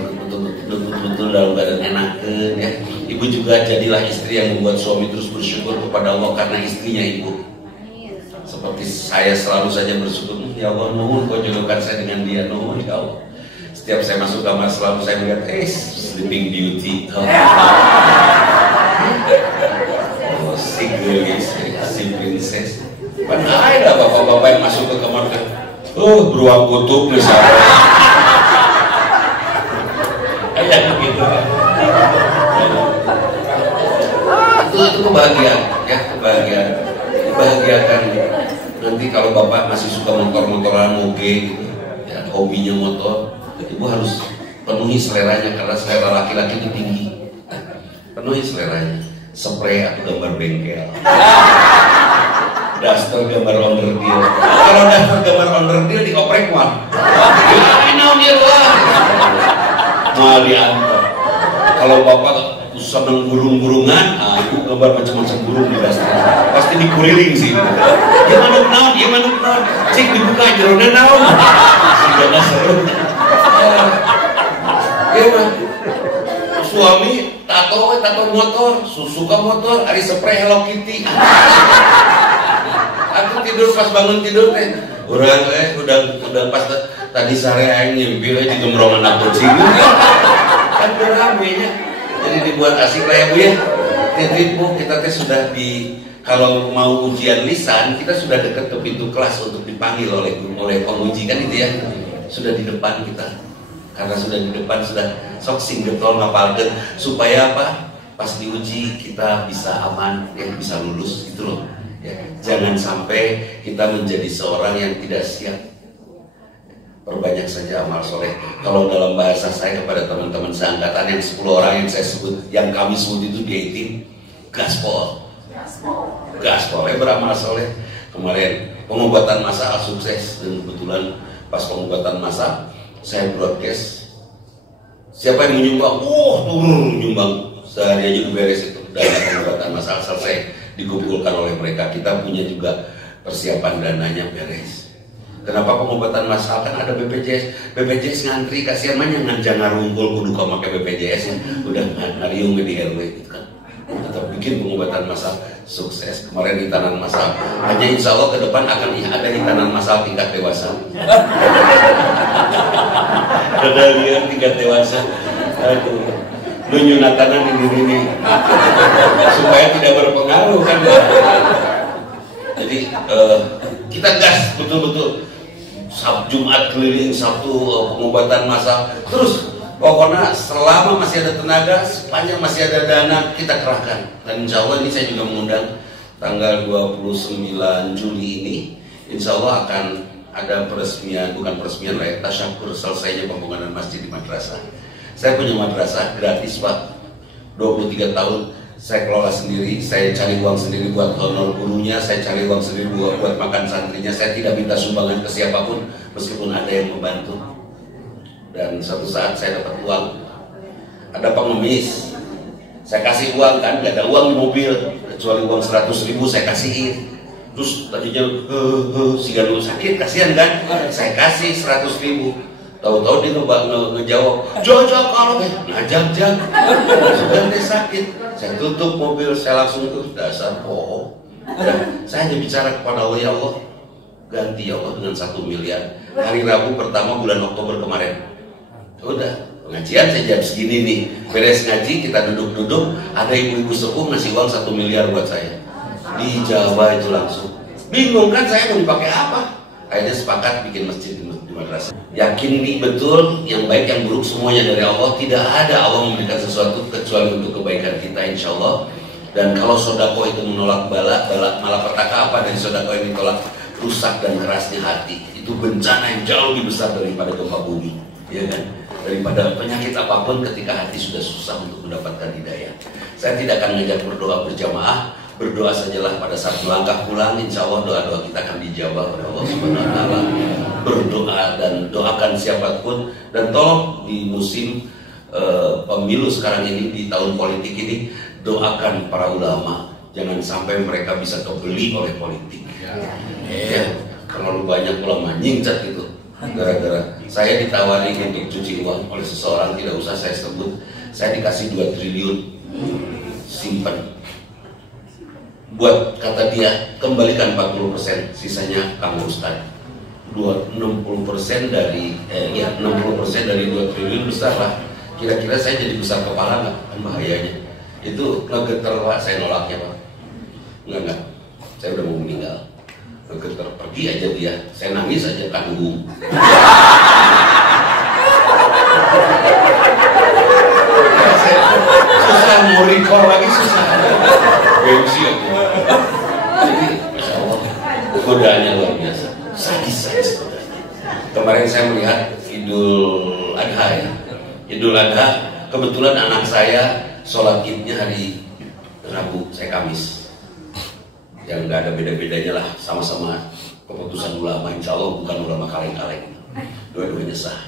Betul-betul dalam keadaan enakan ya. Ibu juga jadilah istri yang membuat suami terus bersyukur kepada Allah karena istrinya ibu. Seperti saya selalu saja bersyukur, ya Allah nuhun kau jodohkan saya dengan dia, nuhun ya Allah. Setiap saya masuk kamar selalu saya melihat Sleeping Beauty. Si gelis, si princess. Padahal ada bapak-bapak yang masuk ke kamar kan, beruang kutub misalnya. Kayak begitu. Itu kebahagiaan, ya kebahagiaan. Bahagiakan. Nanti kalau bapak masih suka motor-motoran moge, gitu, ya hobinya motor, ibu harus penuhi seleranya karena selera laki-laki itu tinggi. Penuhi seleranya. Spray atau gambar bengkel, daster gambar onderdil. Kalau daster gambar onderdil dioprek mah, mau diantar. Kalau bapak seneng burung-burungan, ibu gambar macam-macam burung di daster, pasti dikuriling sih. Gimana naon, cik dibuka jerona naon, sudah seru. Gimana? Suami tato motor, suka motor, hari spray Hello Kitty. Aku tidur pas bangun tidur teh, udah pas tadi sore aing nyimpi di gembrong anak kucing. Kan ramenya. Jadi dibuat asik lah ya Bu ya. Titip Bu, kita teh sudah kalau mau ujian lisan, kita sudah dekat ke pintu kelas untuk dipanggil oleh penguji kan itu ya. Sudah di depan kita. Karena sudah di depan sudah sok sing getol ngapalkeun supaya apa? pas diuji kita bisa aman, ya bisa lulus gitu loh. Ya, jangan sampai kita menjadi seorang yang tidak siap. Perbanyak saja amal soleh. Kalau dalam bahasa saya kepada teman-teman seangkatan yang 10 orang yang saya sebut, yang kami sebut itu di tim gaspol. Gaspol, beramal soleh. Kemarin pengobatan massal sukses dan kebetulan pas pengobatan massal saya broadcast. Siapa yang menyumbang? Turun menyumbang. Sehari aja udah beres itu. Dana pengobatan massal selesai dikumpulkan oleh mereka. Kita punya juga persiapan dananya beres. Kenapa pengobatan massal? Kan ada BPJS. BPJS ngantri, kasihan mah jangan rungkul kudu kau pakai BPJS ya. Udah ngariung di RW gitu kan. Tetap bikin pengobatan massal sukses. Kemarin hitanan massal. Hanya insya Allah ke depan akan ada hitanan massal tingkat dewasa. Ada lihat tingkat dewasa. Aduh, nyunatanan ini supaya tidak berpengaruh kan. Jadi kita gas betul-betul. Jumat keliling, Sabtu pengobatan massal. Terus pokoknya selama masih ada tenaga, sepanjang masih ada dana, kita kerahkan. Dan insya Allah ini saya juga mengundang tanggal 29 Juli ini, insya Allah akan ada peresmian, bukan peresmian lah ya, tasyakur selesainya pembangunan masjid di madrasah. Saya punya madrasah gratis Pak, 23 tahun saya kelola sendiri, saya cari uang sendiri buat honor gurunya, saya cari uang sendiri buat makan santrinya, saya tidak minta sumbangan ke siapapun meskipun ada yang membantu. Dan suatu saat saya dapat uang, ada pengemis, saya kasih uang kan, gak ada uang di mobil kecuali uang 100.000 saya kasihin. Terus tadinya si Ganu sakit, kasihan kan, saya kasih 100.000. Tahu-tahu dia ngejawab, jajak kalau ngajak sudah dia sakit. Saya tutup mobil, saya langsung tuh dasar bohong. Saya hanya bicara kepada Allah, ya Allah, ganti ya Allah dengan 1 miliar. Hari Rabu pertama bulan Oktober kemarin. Udah, pengajian saya jam segini nih. Beres ngaji, kita duduk-duduk, ada ibu-ibu sepuh ngasih uang 1 miliar buat saya. Di Jawa itu langsung. Bingung kan saya mau dipakai apa? Akhirnya sepakat bikin masjid di madrasah. Yakin ini betul, yang baik yang buruk semuanya dari Allah. Tidak ada Allah memberikan sesuatu kecuali untuk kebaikan kita, insya Allah. Dan kalau sodako itu menolak bala malapetaka apa dari sodako ini tolak rusak dan kerasnya hati. Itu bencana yang jauh lebih besar daripada gempa bumi, ya kan? Daripada penyakit apapun ketika hati sudah susah untuk mendapatkan hidayah. Saya tidak akan ngajak berdoa berjamaah. Berdoa sajalah pada saat melangkah pulang, insya Allah doa-doa kita akan dijawab oleh Allah Subhanahu Wa Taala. Berdoa dan doakan siapapun, dan tolong di musim pemilu sekarang ini, di tahun politik ini, doakan para ulama jangan sampai mereka bisa kebeli oleh politik. Ya, terlalu banyak ulama nyingcat itu. Gara-gara saya ditawari untuk cuci uang oleh seseorang, tidak usah saya sebut, saya dikasih 2 triliun simpan. Buat kata dia, kembalikan 40%, sisanya kamu Ustaz. 60% dari 60% dari 2 triliun besar lah. Kira-kira saya jadi besar kepala nggak? Kan bahayanya. Itu ngegeter Pak, saya nolaknya Pak. Enggak. Saya udah mau meninggal. Ngegeter, pergi aja dia. Saya nangis aja kandung. Susah mau recall lagi, susah. Gengsi aku. Jadi, Masya Allah, godaannya luar biasa. Sadis godanya. Kemarin saya melihat Idul Adha ya. Idul Adha, kebetulan anak saya sholat idnya hari Rabu, saya Kamis. Yang nggak ada beda-bedanya lah, sama-sama keputusan ulama, insya Allah bukan ulama kaleng-kaleng. Dua-duanya sah.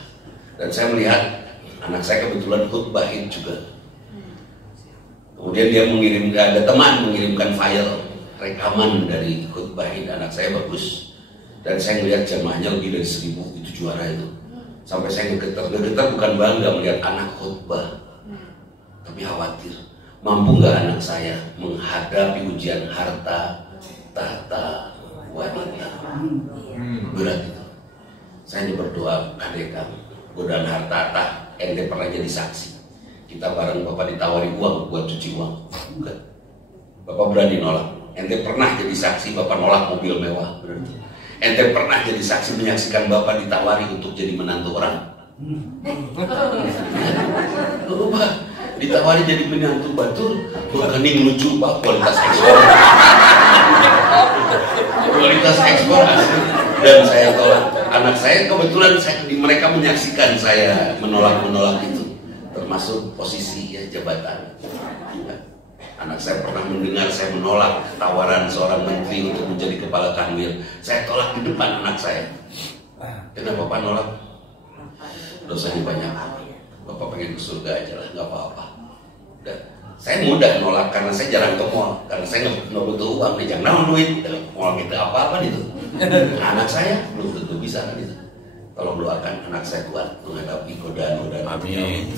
Dan saya melihat anak saya kebetulan khutbah Id juga. Kemudian dia ada teman mengirimkan file rekaman dari khutbah Id anak saya bagus. Dan saya melihat jamaahnya lebih dari 1000, itu juara itu. Sampai saya ngegetar bukan bangga melihat anak khutbah, tapi khawatir. Mampu nggak anak saya menghadapi ujian harta, tahta, wanita? Berat itu. Saya hanya berdoa, kadek godaan harta, ente pernah jadi saksi. Kita bareng Bapak ditawari uang buat cuci uang. Bukan. Bapak berani nolak. Ente pernah jadi saksi Bapak nolak mobil mewah. Berarti. Ente pernah jadi saksi menyaksikan Bapak ditawari untuk jadi menantu orang. Lupa. ditawari jadi menantu batur, berkening lucu pak, kualitas ekspor. Kualitas ekspor asli. Dan saya tolak. Anak saya kebetulan mereka menyaksikan saya menolak itu, termasuk posisi ya, jabatan. Anak saya pernah mendengar saya menolak tawaran seorang menteri untuk menjadi kepala kanwil. Saya tolak di depan anak saya. Kenapa Bapak nolak? Dosanya banyak. Bapak pengen ke surga aja lah, nggak apa-apa. Dan saya mudah nolak karena saya jarang ke mall, karena saya nggak butuh uang, nih jangan duit. Mall kita apa itu? Anak saya belum tentu bisa kan itu. Tolong doakan anak saya kuat menghadapi godaan-godaan. Amin.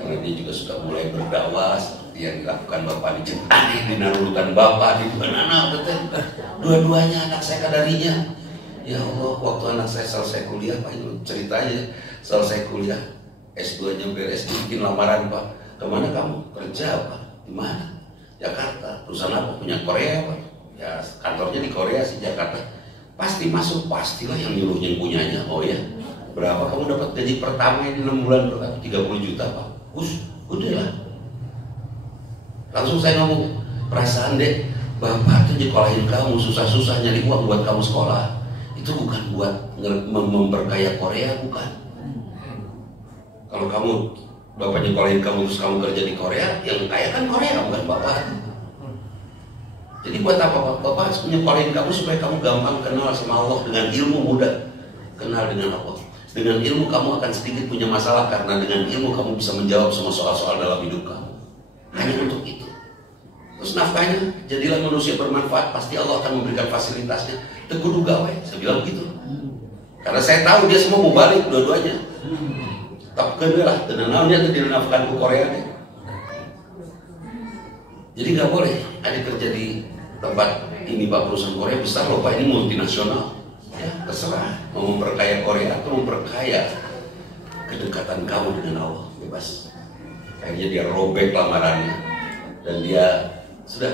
Karena dia juga sudah mulai berdakwah seperti yang dilakukan Bapak di Jentani, di narutan Bapak di mana betul. Dua-duanya anak saya kadarinya. Ya Allah, waktu anak saya selesai kuliah, Pak, itu ceritanya selesai kuliah S2-nya beres, bikin lamaran, Pak. Kemana kamu? Kerja, Pak. Di mana? Jakarta. Perusahaan apa? Punya Korea, Pak. Ya kantornya di Korea sih, Jakarta. Pasti masuk, pastilah yang nyuruhnya punyanya. Oh ya, berapa kamu dapat gaji pertama ini 6 bulan pertama? 30 juta, Pak. Udah lah. Langsung saya ngomong, perasaan deh, Bapak tuh nyekolahin kamu susah-susah nyari uang buat kamu sekolah. Itu bukan buat memperkaya Korea, bukan. Kalau kamu Bapak nyekolahin kamu terus kamu kerja di Korea, yang kaya kan Korea, bukan Bapak. Jadi buat apa Bapak nyekolahin kamu supaya kamu gampang kenal sama Allah dengan ilmu mudah. Kenal dengan Allah. Dengan ilmu kamu akan sedikit punya masalah, karena dengan ilmu kamu bisa menjawab semua soal-soal dalam hidup kamu. Hanya untuk itu. Terus nafkahnya, jadilah manusia bermanfaat, pasti Allah akan memberikan fasilitasnya. Teguh gawe, saya bilang begitu. Karena saya tahu dia semua mau balik dua-duanya. Tapi kedua tenangnya itu dinafkahkan ke Korea deh. Jadi nggak boleh ada kerja di tempat ini Pak, perusahaan Korea besar loh Pak, ini multinasional. Ya terserah mau memperkaya Korea atau memperkaya kedekatan kamu dengan Allah, bebas. Akhirnya dia robek lamarannya dan dia sudah.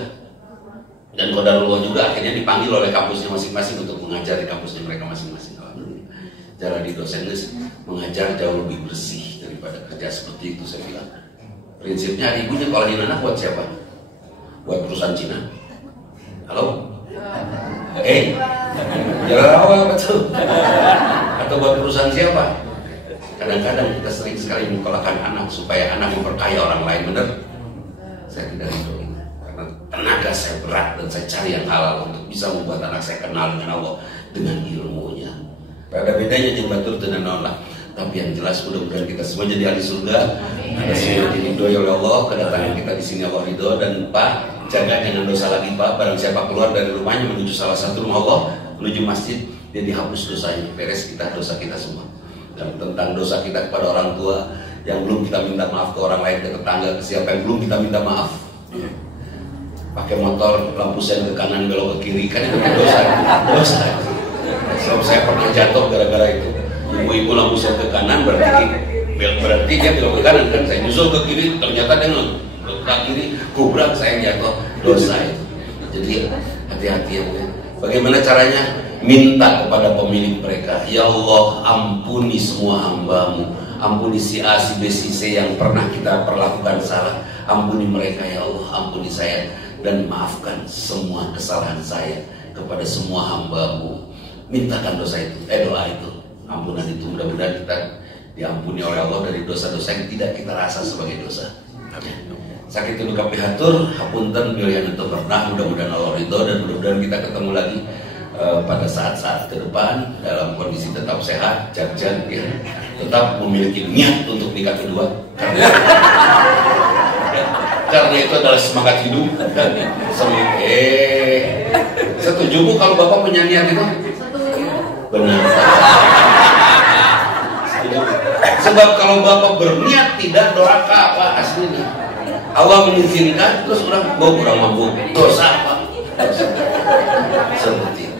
Dan qadarullah juga akhirnya dipanggil oleh kampusnya masing-masing untuk mengajar di kampusnya mereka masing-masing. Cara di dosen mengajar jauh lebih bersih daripada kerja seperti itu, saya bilang. Prinsipnya ibunya kolahin anak buat siapa? Buat perusahaan Cina. Halo? Jalan awal betul. Atau buat perusahaan siapa? Kadang-kadang kita sering sekali menyekolahkan anak supaya anak memperkaya orang lain, benar? Saya tidak ridho ini. Karena tenaga saya berat dan saya cari yang halal untuk bisa membuat anak saya kenal dengan Allah dengan ilmunya. Pada bedanya jeung batur teu naon lah. Tapi yang jelas mudah-mudahan kita semua jadi ahli surga. Ada semua diridhoi oleh Allah, kedatangan kita di sini Allah ridho. Dan Pak, jaga jangan dosa lagi Pak. Barang siapa keluar dari rumahnya menuju salah satu rumah Allah, menuju masjid, dia dihapus dosanya. Beres kita dosa kita semua. Dan tentang dosa kita kepada orang tua yang belum kita minta maaf ke orang lain, ke tetangga, ke siapa yang belum kita minta maaf. Pakai motor lampu sen ke kanan belok ke kiri, kan itu dosa. Dosa. Sebab saya pernah jatuh gara-gara itu. Ibu-ibu lampu sen ke kanan berarti dia belok ke kanan, kan saya nyusul ke kiri, ternyata dia ke kiri, kubrak, saya jatuh. Dosa itu. Jadi hati-hati ya. Bagaimana caranya? Minta kepada pemilik mereka, ya Allah ampuni semua hambamu, ampuni si A, si B, si C yang pernah kita perlakukan salah, ampuni mereka ya Allah, ampuni saya, dan maafkan semua kesalahan saya kepada semua hambamu. Mintakan dosa itu, doa itu, ampunan itu, mudah-mudahan kita diampuni oleh Allah dari dosa-dosa yang tidak kita rasa sebagai dosa. Amin. Sakit luka pihatur, hapunten bilian itu pernah, mudah-mudahan Allah ridho, dan mudah-mudahan kita ketemu lagi pada saat-saat ke depan dalam kondisi tetap sehat, jag-jag ya, tetap memiliki niat untuk nikah kedua karena itu adalah semangat hidup. Setuju Bu kalau Bapak punya niat itu? Benar. Sebab kalau Bapak berniat tidak doraka Pak, aslinya Allah mengizinkan terus orang kurang mampu, dosa Pak. Seperti itu.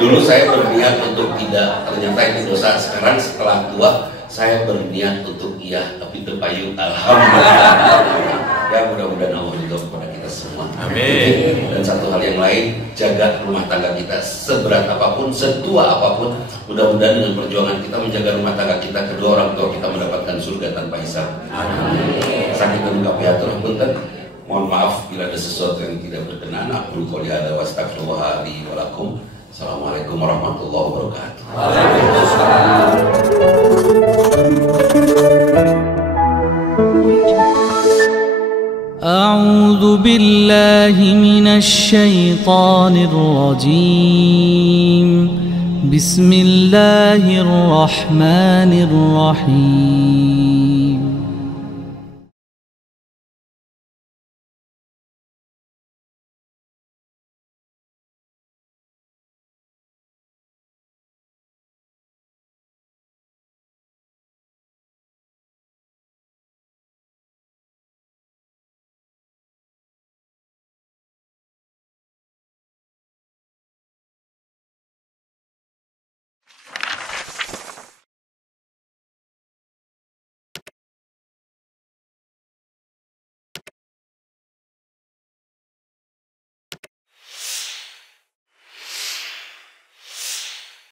Dulu saya berniat untuk tidak, ternyata itu dosa. Sekarang setelah tua saya berniat untuk iya, tapi terpayung. Alhamdulillah. Ya mudah-mudahan Allah ridho kepada kita semua. Amin. Dan satu hal yang lain, jaga rumah tangga kita seberat apapun, setua apapun. Mudah-mudahan dengan perjuangan kita menjaga rumah tangga kita, kedua orang tua kita mendapatkan surga tanpa hisab. Sakit dan kapiatur punten. Mohon maaf bila ada sesuatu yang tidak berkenan. Aku qouli hadza wa astaghfirullah li wa lakum. Assalamualaikum warahmatullahi wabarakatuh. أعوذ بالله من الشيطان الرجيم بسم الله الرحمن الرحيم